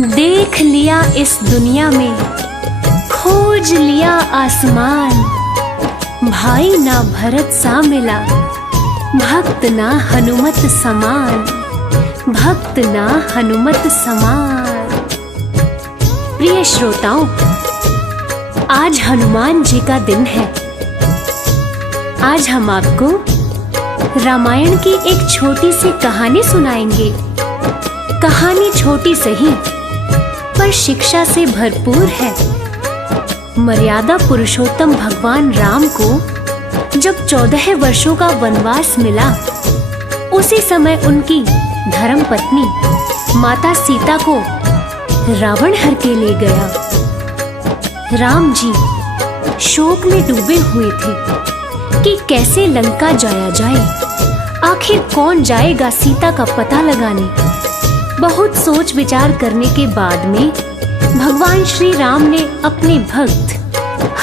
देख लिया इस दुनिया में, खोज लिया आसमान। भाई ना भरत सा मिला, भक्त ना हनुमत समान। भक्त ना हनुमत समान। प्रिय श्रोताओं, आज हनुमान जी का दिन है। आज हम आपको रामायण की एक छोटी सी कहानी सुनाएंगे। कहानी छोटी सही पर शिक्षा से भरपूर है। मर्यादा पुरुषोत्तम भगवान राम को जब 14 वर्षों का वनवास मिला, उसी समय उनकी धर्म पत्नी माता सीता को रावण हर के ले गया। राम जी शोक में डूबे हुए थे कि कैसे लंका जाया जाए। आखिर कौन जाएगा सीता का पता लगाने। बहुत सोच विचार करने के बाद में भगवान श्री राम ने अपने भक्त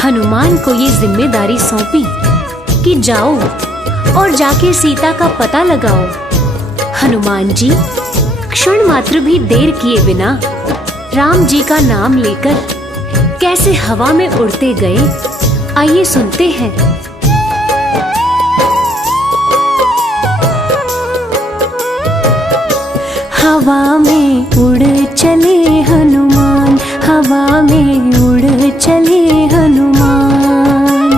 हनुमान को ये जिम्मेदारी सौंपी कि जाओ और जाके सीता का पता लगाओ। हनुमान जी क्षण मात्र भी देर किए बिना राम जी का नाम लेकर कैसे हवा में उड़ते गए, आइए सुनते हैं। हवा में उड़ चले हनुमान, हवा में उड़ चले हनुमान।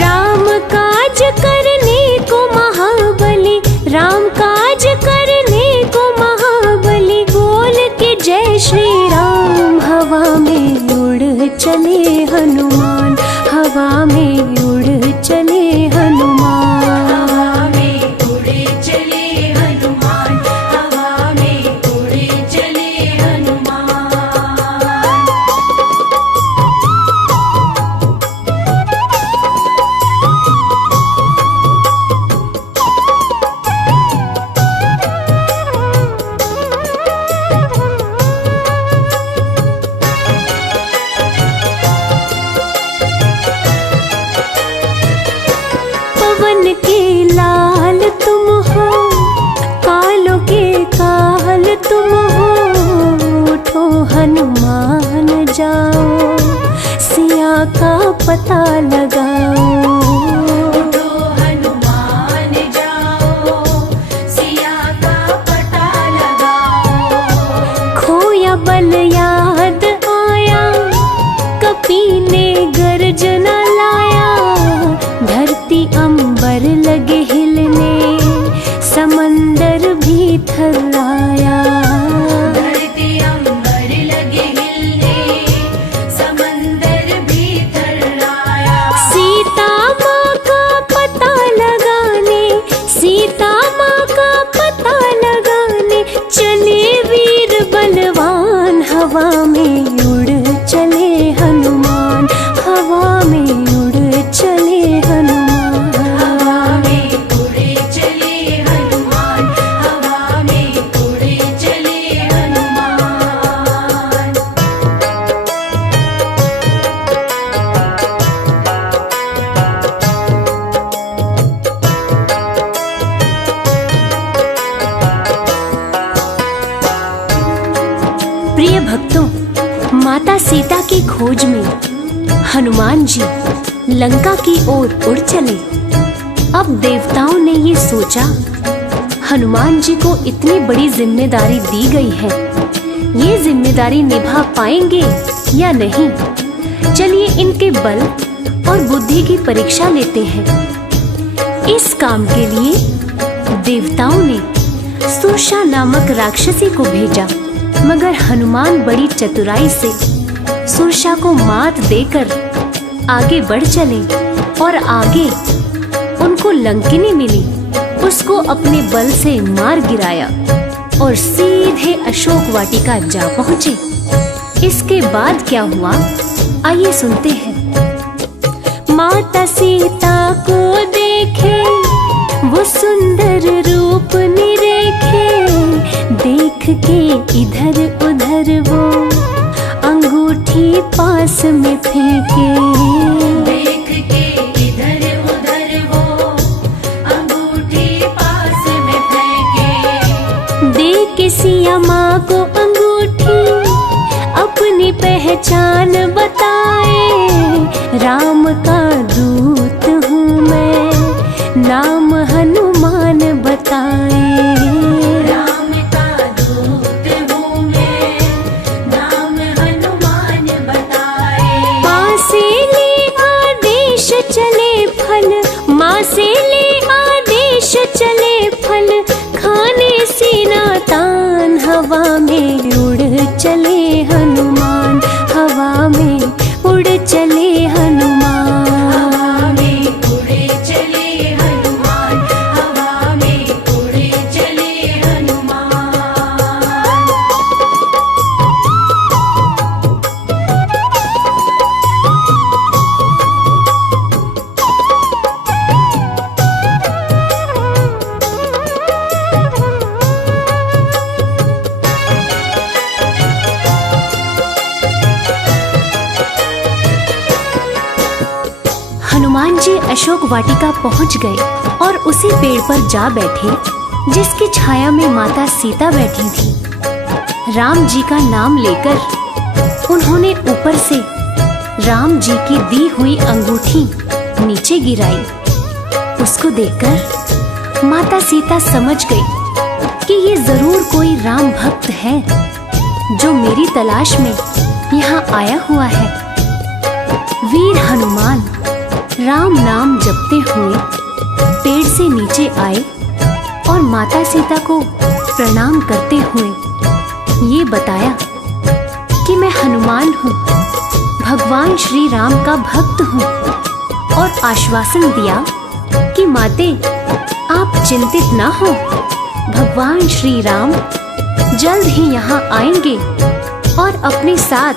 राम काज करने को महाबली, राम काज करने को महाबली। बोल के जय श्री राम, हवा में उड़ चले हनुमान, हवा में उड़ चले हनुमान। हवा में उड़े चले हनुमान, हवा में उड़े चले हनुमान। पवन के लाल तुम हो, कालों के काल तुम हो। उठो हनुमान जाओ, सिया का पता लगाओ। उठो हनुमान जाओ, सिया का पता लगाओ। खोया बल याद आया, कपी ने गर्जना लाया। धरती अंबर लगे हिलने, समंदर भी थर्राया। धरती अंबर लगे हिलने, समंदर भी थर्राया। सीता माँ का पता लगाने, सीता माँ का पता लगाने चले वीर बलवान। हवा में उड़ चले हनुमान, हवा में उड़ चले हनुमान। हवा में उड़े चले हनुमान, हवा में उड़े चले हनुमान। प्रिय भक्तों, माता सीता की खोज में हनुमान जी लंका की ओर उड़ चले। अब देवताओं ने ये सोचा, हनुमान जी को इतनी बड़ी जिम्मेदारी दी गई है, ये जिम्मेदारी निभा पाएंगे या नहीं। चलिए इनके बल और बुद्धि की परीक्षा लेते हैं। इस काम के लिए देवताओं ने सुषा नामक राक्षसी को भेजा, मगर हनुमान बड़ी चतुराई से सुषा को मात देकर आगे बढ़ चले और आगे उनको लंकिनी मिली, उसको अपने बल से मार गिराया और सीधे अशोक वाटिका जा पहुंचे। इसके बाद क्या हुआ, आइए सुनते हैं। माता सीता को देखे वो सुंदर रूप निरेखे, देख के इधर उधर वो अंगूठी पास में फेंके। देख के इधर उधर वो अंगूठी पास में फेंके। दे के सिया माँ को अंगूठी अपनी पहचान बताए, राम का दूत हूँ मैं, नाम हनुमान बताए। राम का दूत हूँ मैं, नाम हनुमान बताए। माँ से ले आदेश चले फल, माँ से ले आदेश चले फल, खाने सीना तान हवा में उड़ चले हनुमान, हवा में उड़ चले हनुमान। हवा में उड़े चले हनुमान, हवा में उड़े चले हनुमान। हनुमान जी अशोक वाटिका पहुंच गए और उसी पेड़ पर जा बैठे जिसकी छाया में माता सीता बैठी थी। राम जी का नाम लेकर उन्होंने ऊपर से राम जी की दी हुई अंगूठी नीचे गिराई। उसको देखकर माता सीता समझ गई कि ये जरूर कोई राम भक्त है जो मेरी तलाश में यहाँ आया हुआ है। वीर हनुमान राम नाम जपते हुए पेड़ से नीचे आए और माता सीता को प्रणाम करते हुए ये बताया कि मैं हनुमान हूँ, भगवान श्री राम का भक्त हूँ, और आश्वासन दिया कि माते आप चिंतित ना हो, भगवान श्री राम जल्द ही यहाँ आएंगे और अपने साथ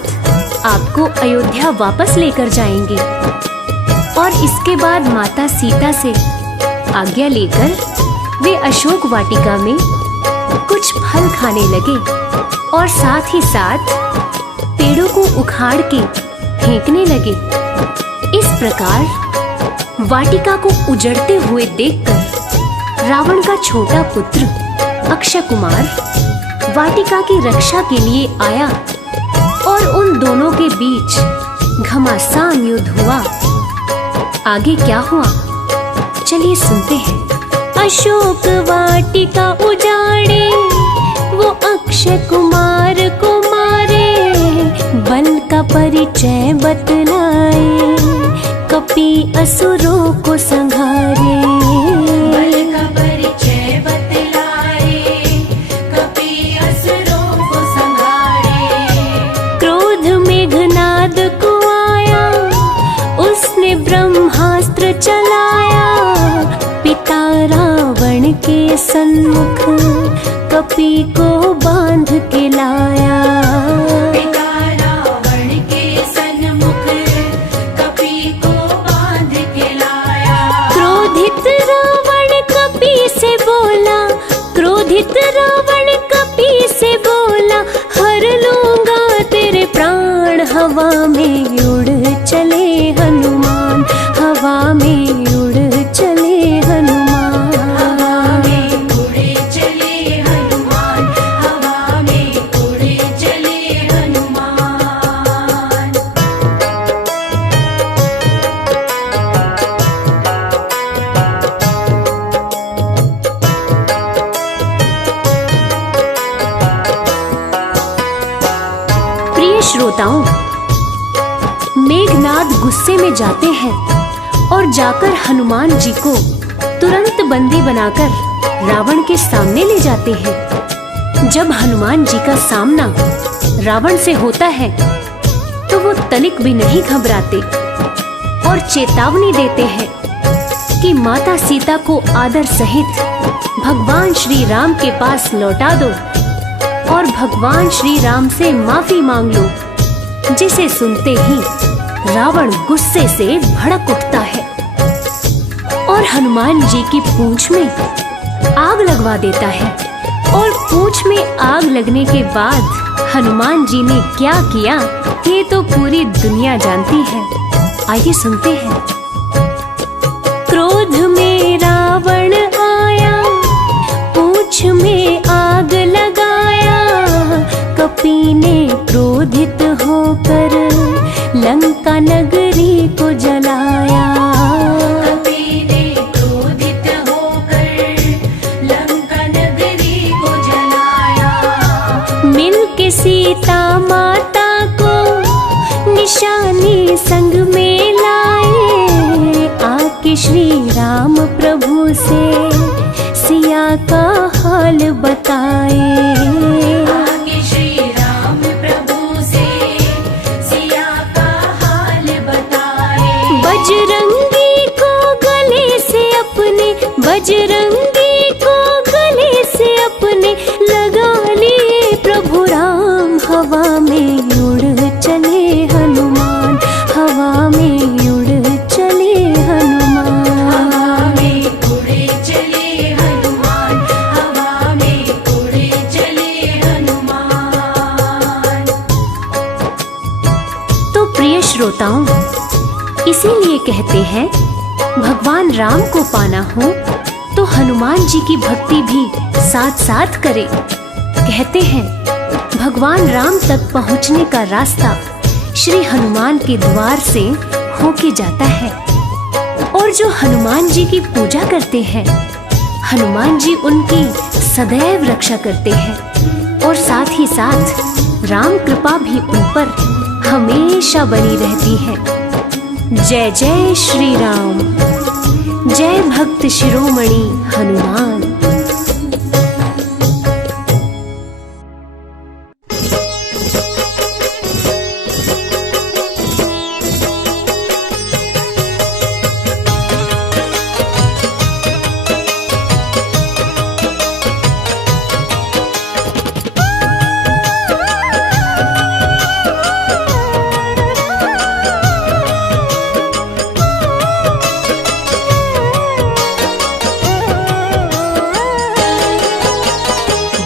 आपको अयोध्या वापस लेकर जाएंगे। और इसके बाद माता सीता से आज्ञा लेकर वे अशोक वाटिका में कुछ फल खाने लगे और साथ ही साथ पेड़ों को उखाड़ के फेंकने लगे। इस प्रकार वाटिका को उजड़ते हुए देखकर रावण का छोटा पुत्र अक्षय कुमार वाटिका की रक्षा के लिए आया और उन दोनों के बीच घमासान युद्ध हुआ। आगे क्या हुआ, चलिए सुनते हैं। अशोक वाटिका उजाड़े वो अक्षय कुमार को मारे, बल का परिचय बतलाए कपि असुरों को संघारे। बल का परिचय बतलाए कपि असुरों को संघारे। क्रोध मेघनाद को आया उसने ब्रह्मास्त्र चलाया, पिता रावण के सन्मुख कपि को बांध के लाया। पिता रावण के सन्मुख कपि को बांध के लाया। क्रोधित रावण कपि से बोला, क्रोधित रावण कपि से बोला, हर लूंगा तेरे प्राण। हवा में उड़ चले हनुमान, हवा में उड़ चले हनुमान। हवा में उड़े चले हनुमान, हवा में उड़े चले हनुमान। प्रिय श्रोताओं, मेघनाद गुस्से में जाते हैं और जाकर हनुमान जी को तुरंत बंदी बनाकर रावण के सामने ले जाते हैं। जब हनुमान जी का सामना रावण से होता है तो वो तनिक भी नहीं घबराते और चेतावनी देते हैं कि माता सीता को आदर सहित भगवान श्री राम के पास लौटा दो और भगवान श्री राम से माफी मांग लो। जिसे सुनते ही रावण गुस्से से भड़क उठता है और हनुमान जी की पूंछ में आग लगवा देता है। और पूंछ में आग लगने के बाद हनुमान जी ने क्या किया ये तो पूरी दुनिया जानती है। आइए सुनते हैं। क्रोध में रावण आया, पूंछ में आग लगाया, कपी ने क्रोधित होकर लंका नगरी को जलाया। कपी ने क्रोधित होकर लंका नगरी को जलाया। मिल के सीता माता को निशानी संग में लाए, आके श्री राम प्रभु से सिया का हाल बताए। आगे श्री राम प्रभु से सिया का हाल बताए। बजरंगी को गले से अपने, बजरंगी को गले से अपने लगा लिए प्रभु राम। हवा में उड़ चले हनुमान, हवा में उड़ चले हनुमान। हवा में उड़े चले हनुमान, हवा में उड़े चले हनुमान। तो प्रिय श्रोताओं, इसीलिए कहते हैं भगवान राम को पाना हो तो हनुमान जी की भक्ति भी साथ साथ करें। कहते हैं भगवान राम तक पहुंचने का रास्ता श्री हनुमान के द्वार से होके जाता है। और जो हनुमान जी की पूजा करते हैं, हनुमान जी उनकी सदैव रक्षा करते हैं और साथ ही साथ राम कृपा भी उन पर हमेशा बनी रहती है। जय जय श्री राम, जय भक्त शिरोमणि हनुमान।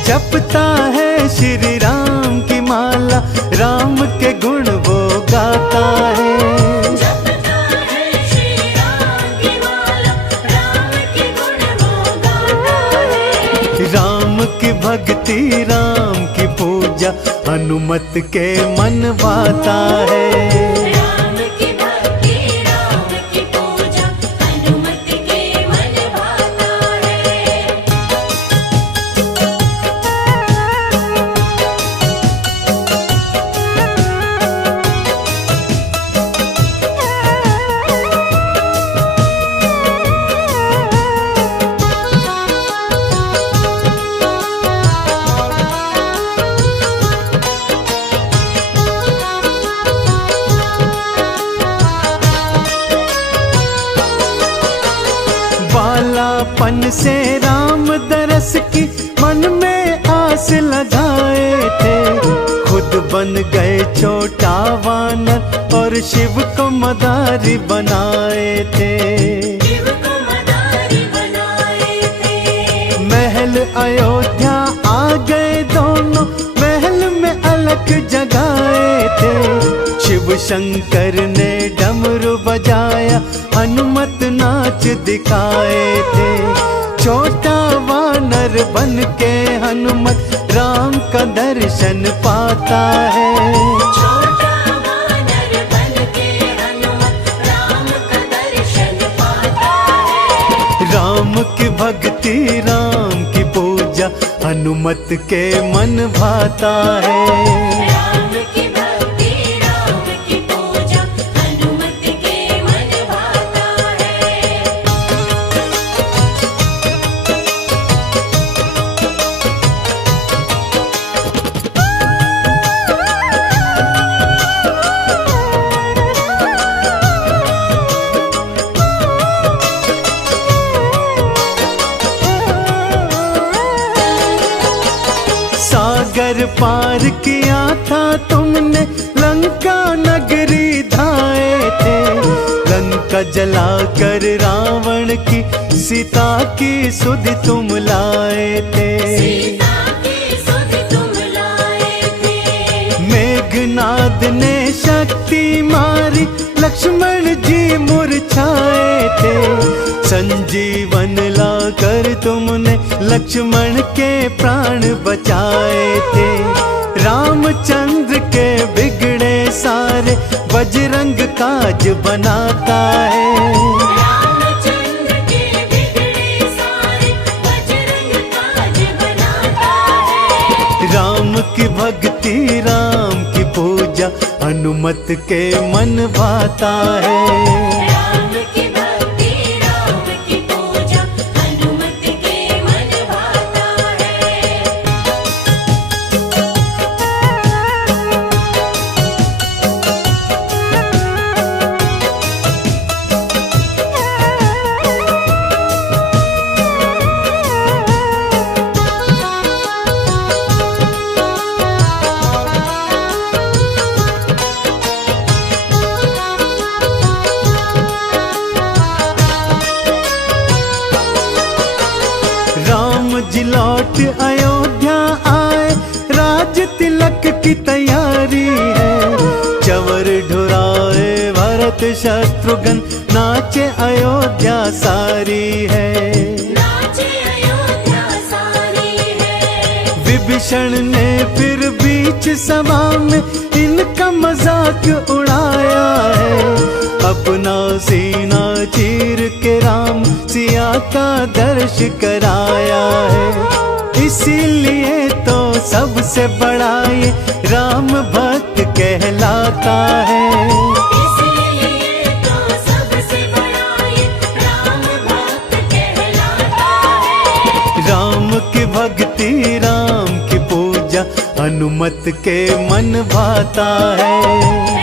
जपता है श्री राम की माला, राम के गुण वो गाता है। जपता है श्री राम की माला, राम के गुण वो गाता है। राम की भक्ति राम की पूजा हनुमत के मन भाता है। राम की भक्ति राम की पूजा हनुमत के मन भाता है। बालापन से राम दरस की मन में आस लगाए थे। खुद बन गए छोटा वानर और शिव को मदारी बनाए थे। शिव को मदारी बनाए थे। महल अयोध्या आ गए दोनों, महल में अलख जगाए थे। शिव शंकर ने डमरू बजाया, हनुमत नाच दिखाए थे। छोटा वानर बन के हनुमत राम का दर्शन पाता है। छोटा वानर बन के हनुमत राम का दर्शन पाता है। राम की भक्ति राम की पूजा हनुमत के मन भाता है। राम की भक्ति राम की पूजा हनुमत के मन भाता है। सागर पार किया था तुमने, लंका नगरी धाए थे। लंका जलाकर रावण की सीता की सुधि तुम लाए थे। सीता की सुधि तुम लाए थे। मेघनाद ने शक्ति मारी, लक्ष्मण जी मूर्छाए थे। संजीवन लाकर तुमने लक्ष्मण के प्राण बचाए थे। रामचंद्र के बिगड़े सारे बजरंग काज बनाता है। रामचंद्र के बिगड़े सारे बजरंग काज बनाता है। राम की भक्ति राम की पूजा हनुमत के मन भाता है। राम की भक्ति राम की पूजा हनुमत के मन भाता है। राम जी लौट अयोध्या आए, राज तिलक की तैयारी है। चवर ढुराए भरत शत्रुघ्न, नाचे अयोध्या सारी है। नाचे अयोध्या सारी है। विभीषण ने फिर बीच सभा में इनका मजाक उड़ाया है। अपना सीना चीर के राम सिया का दर्श कराया है। इसीलिए तो सबसे बड़ा ये राम भक्त कहलाता है। इसलिए तो सबसे बड़ा ये राम भक्त कहलाता है। राम की भक्ति राम की पूजा हनुमत के मन भाता है।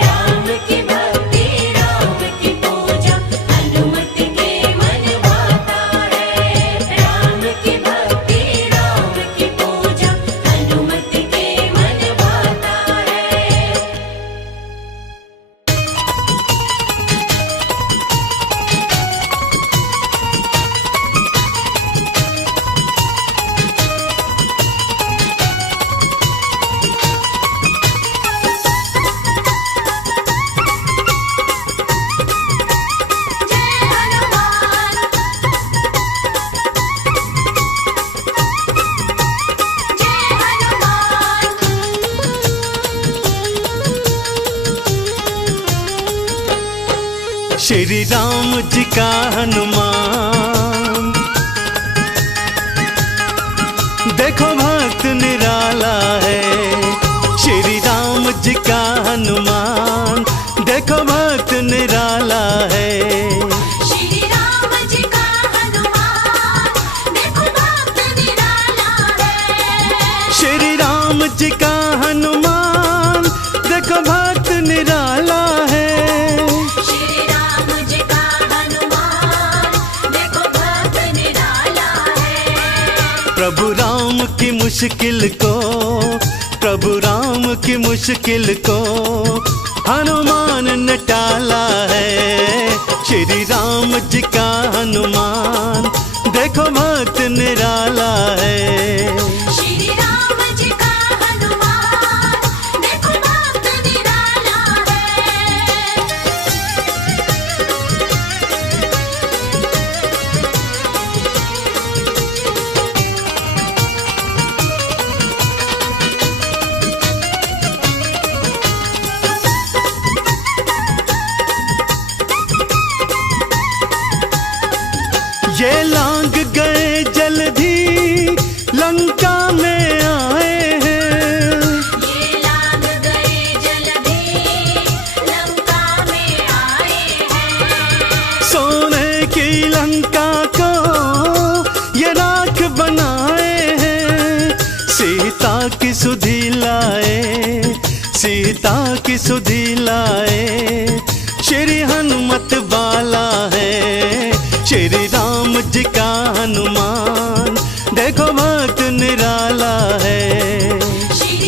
राम की भक्ति राम की पूजा हनुमत के मन भाता है। राम की भक्ति राम की पूजा हनुमत के मन भाता है। जय हनुमान जय हनुमान। श्री राम जी का हनुमान, देखो भक्त निराला है। श्री राम जी का हनुमान, देखो भक्त निराला है। श्री राम जी का हनुमान, देखो भक्त निराला है। श्री राम जी का हनुमान, देखो भक्त निराला है। श्री राम जी का हनुमान, देखो भक्त निराला है। प्रभु राम की मुश्किल को, प्रभु राम की मुश्किल को हनुमान ने टाला है। श्री राम जी का हनुमान, देखो भक्त निराला है। श्री राम जी का हनुमान, देखो भक्त निराला है। ये लांग गए जल्दी लंका में आए हैं। ये लाग गए जल्दी लंका में आए हैं। सोने की लंका को ये राख बनाए हैं। सीता की सुधि लाए, सीता की सुधि लाए। श्री हनुमत बाला है। श्री राम जी का हनुमान, देखो भक्त निराला है। श्री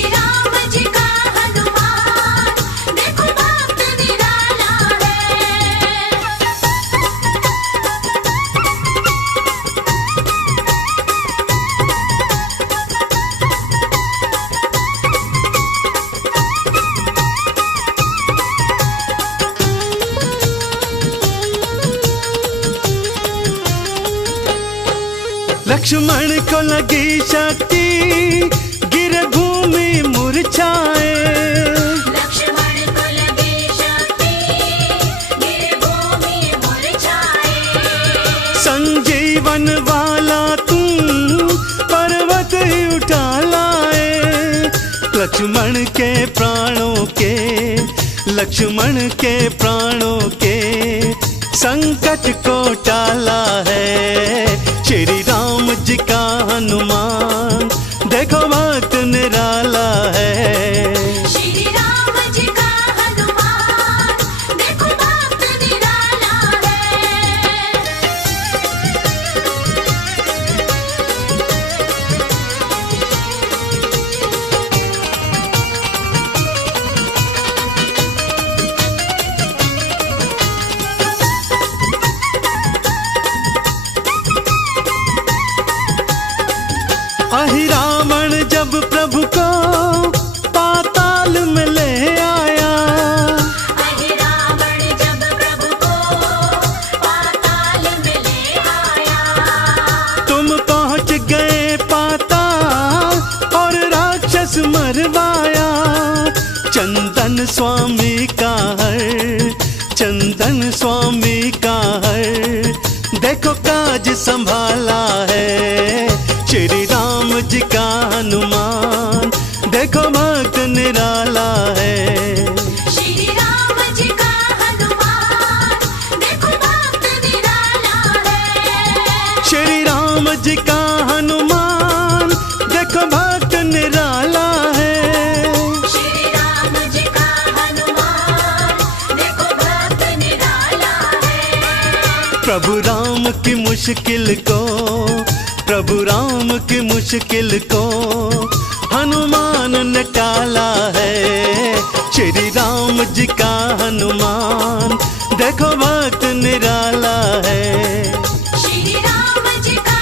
लक्ष्मण को लगी शक्ति, गिर भूमि मुरझाए। लक्ष्मण को लगी शक्ति, गिर भूमि मुरझाए। संजीवन वाला तुम पर्वत उठा लाए। लक्ष्मण के प्राणों के, लक्ष्मण के प्राणों के संकट को टाला है। श्री राम जी का हनुमान देखो भक्त निराला है। श्री राम जी का हनुमान देखो भक्त निराला है। अहि रावण जब प्रभु को पाताल में ले आया। अहि रावण जब प्रभु को पाताल में ले आया। तुम पहुंच गए पाताल और राक्षस मरवाया। चंदन स्वामी का हर, चंदन स्वामी का हर देखो काज संभाला है। श्री राम जी का हनुमान देखो भक्त निराला है। श्री राम जी का हनुमान देखो भक्त निराला है। श्री राम जी का हनुमान देखो भक्त निराला है। श्री राम जी का हनुमान देखो भक्त निराला है। प्रभु राम की मुश्किल को, प्रभु राम की मुश्किल को हनुमान ने टाला है। श्री राम जी का हनुमान देखो भक्त निराला है। श्री राम जी का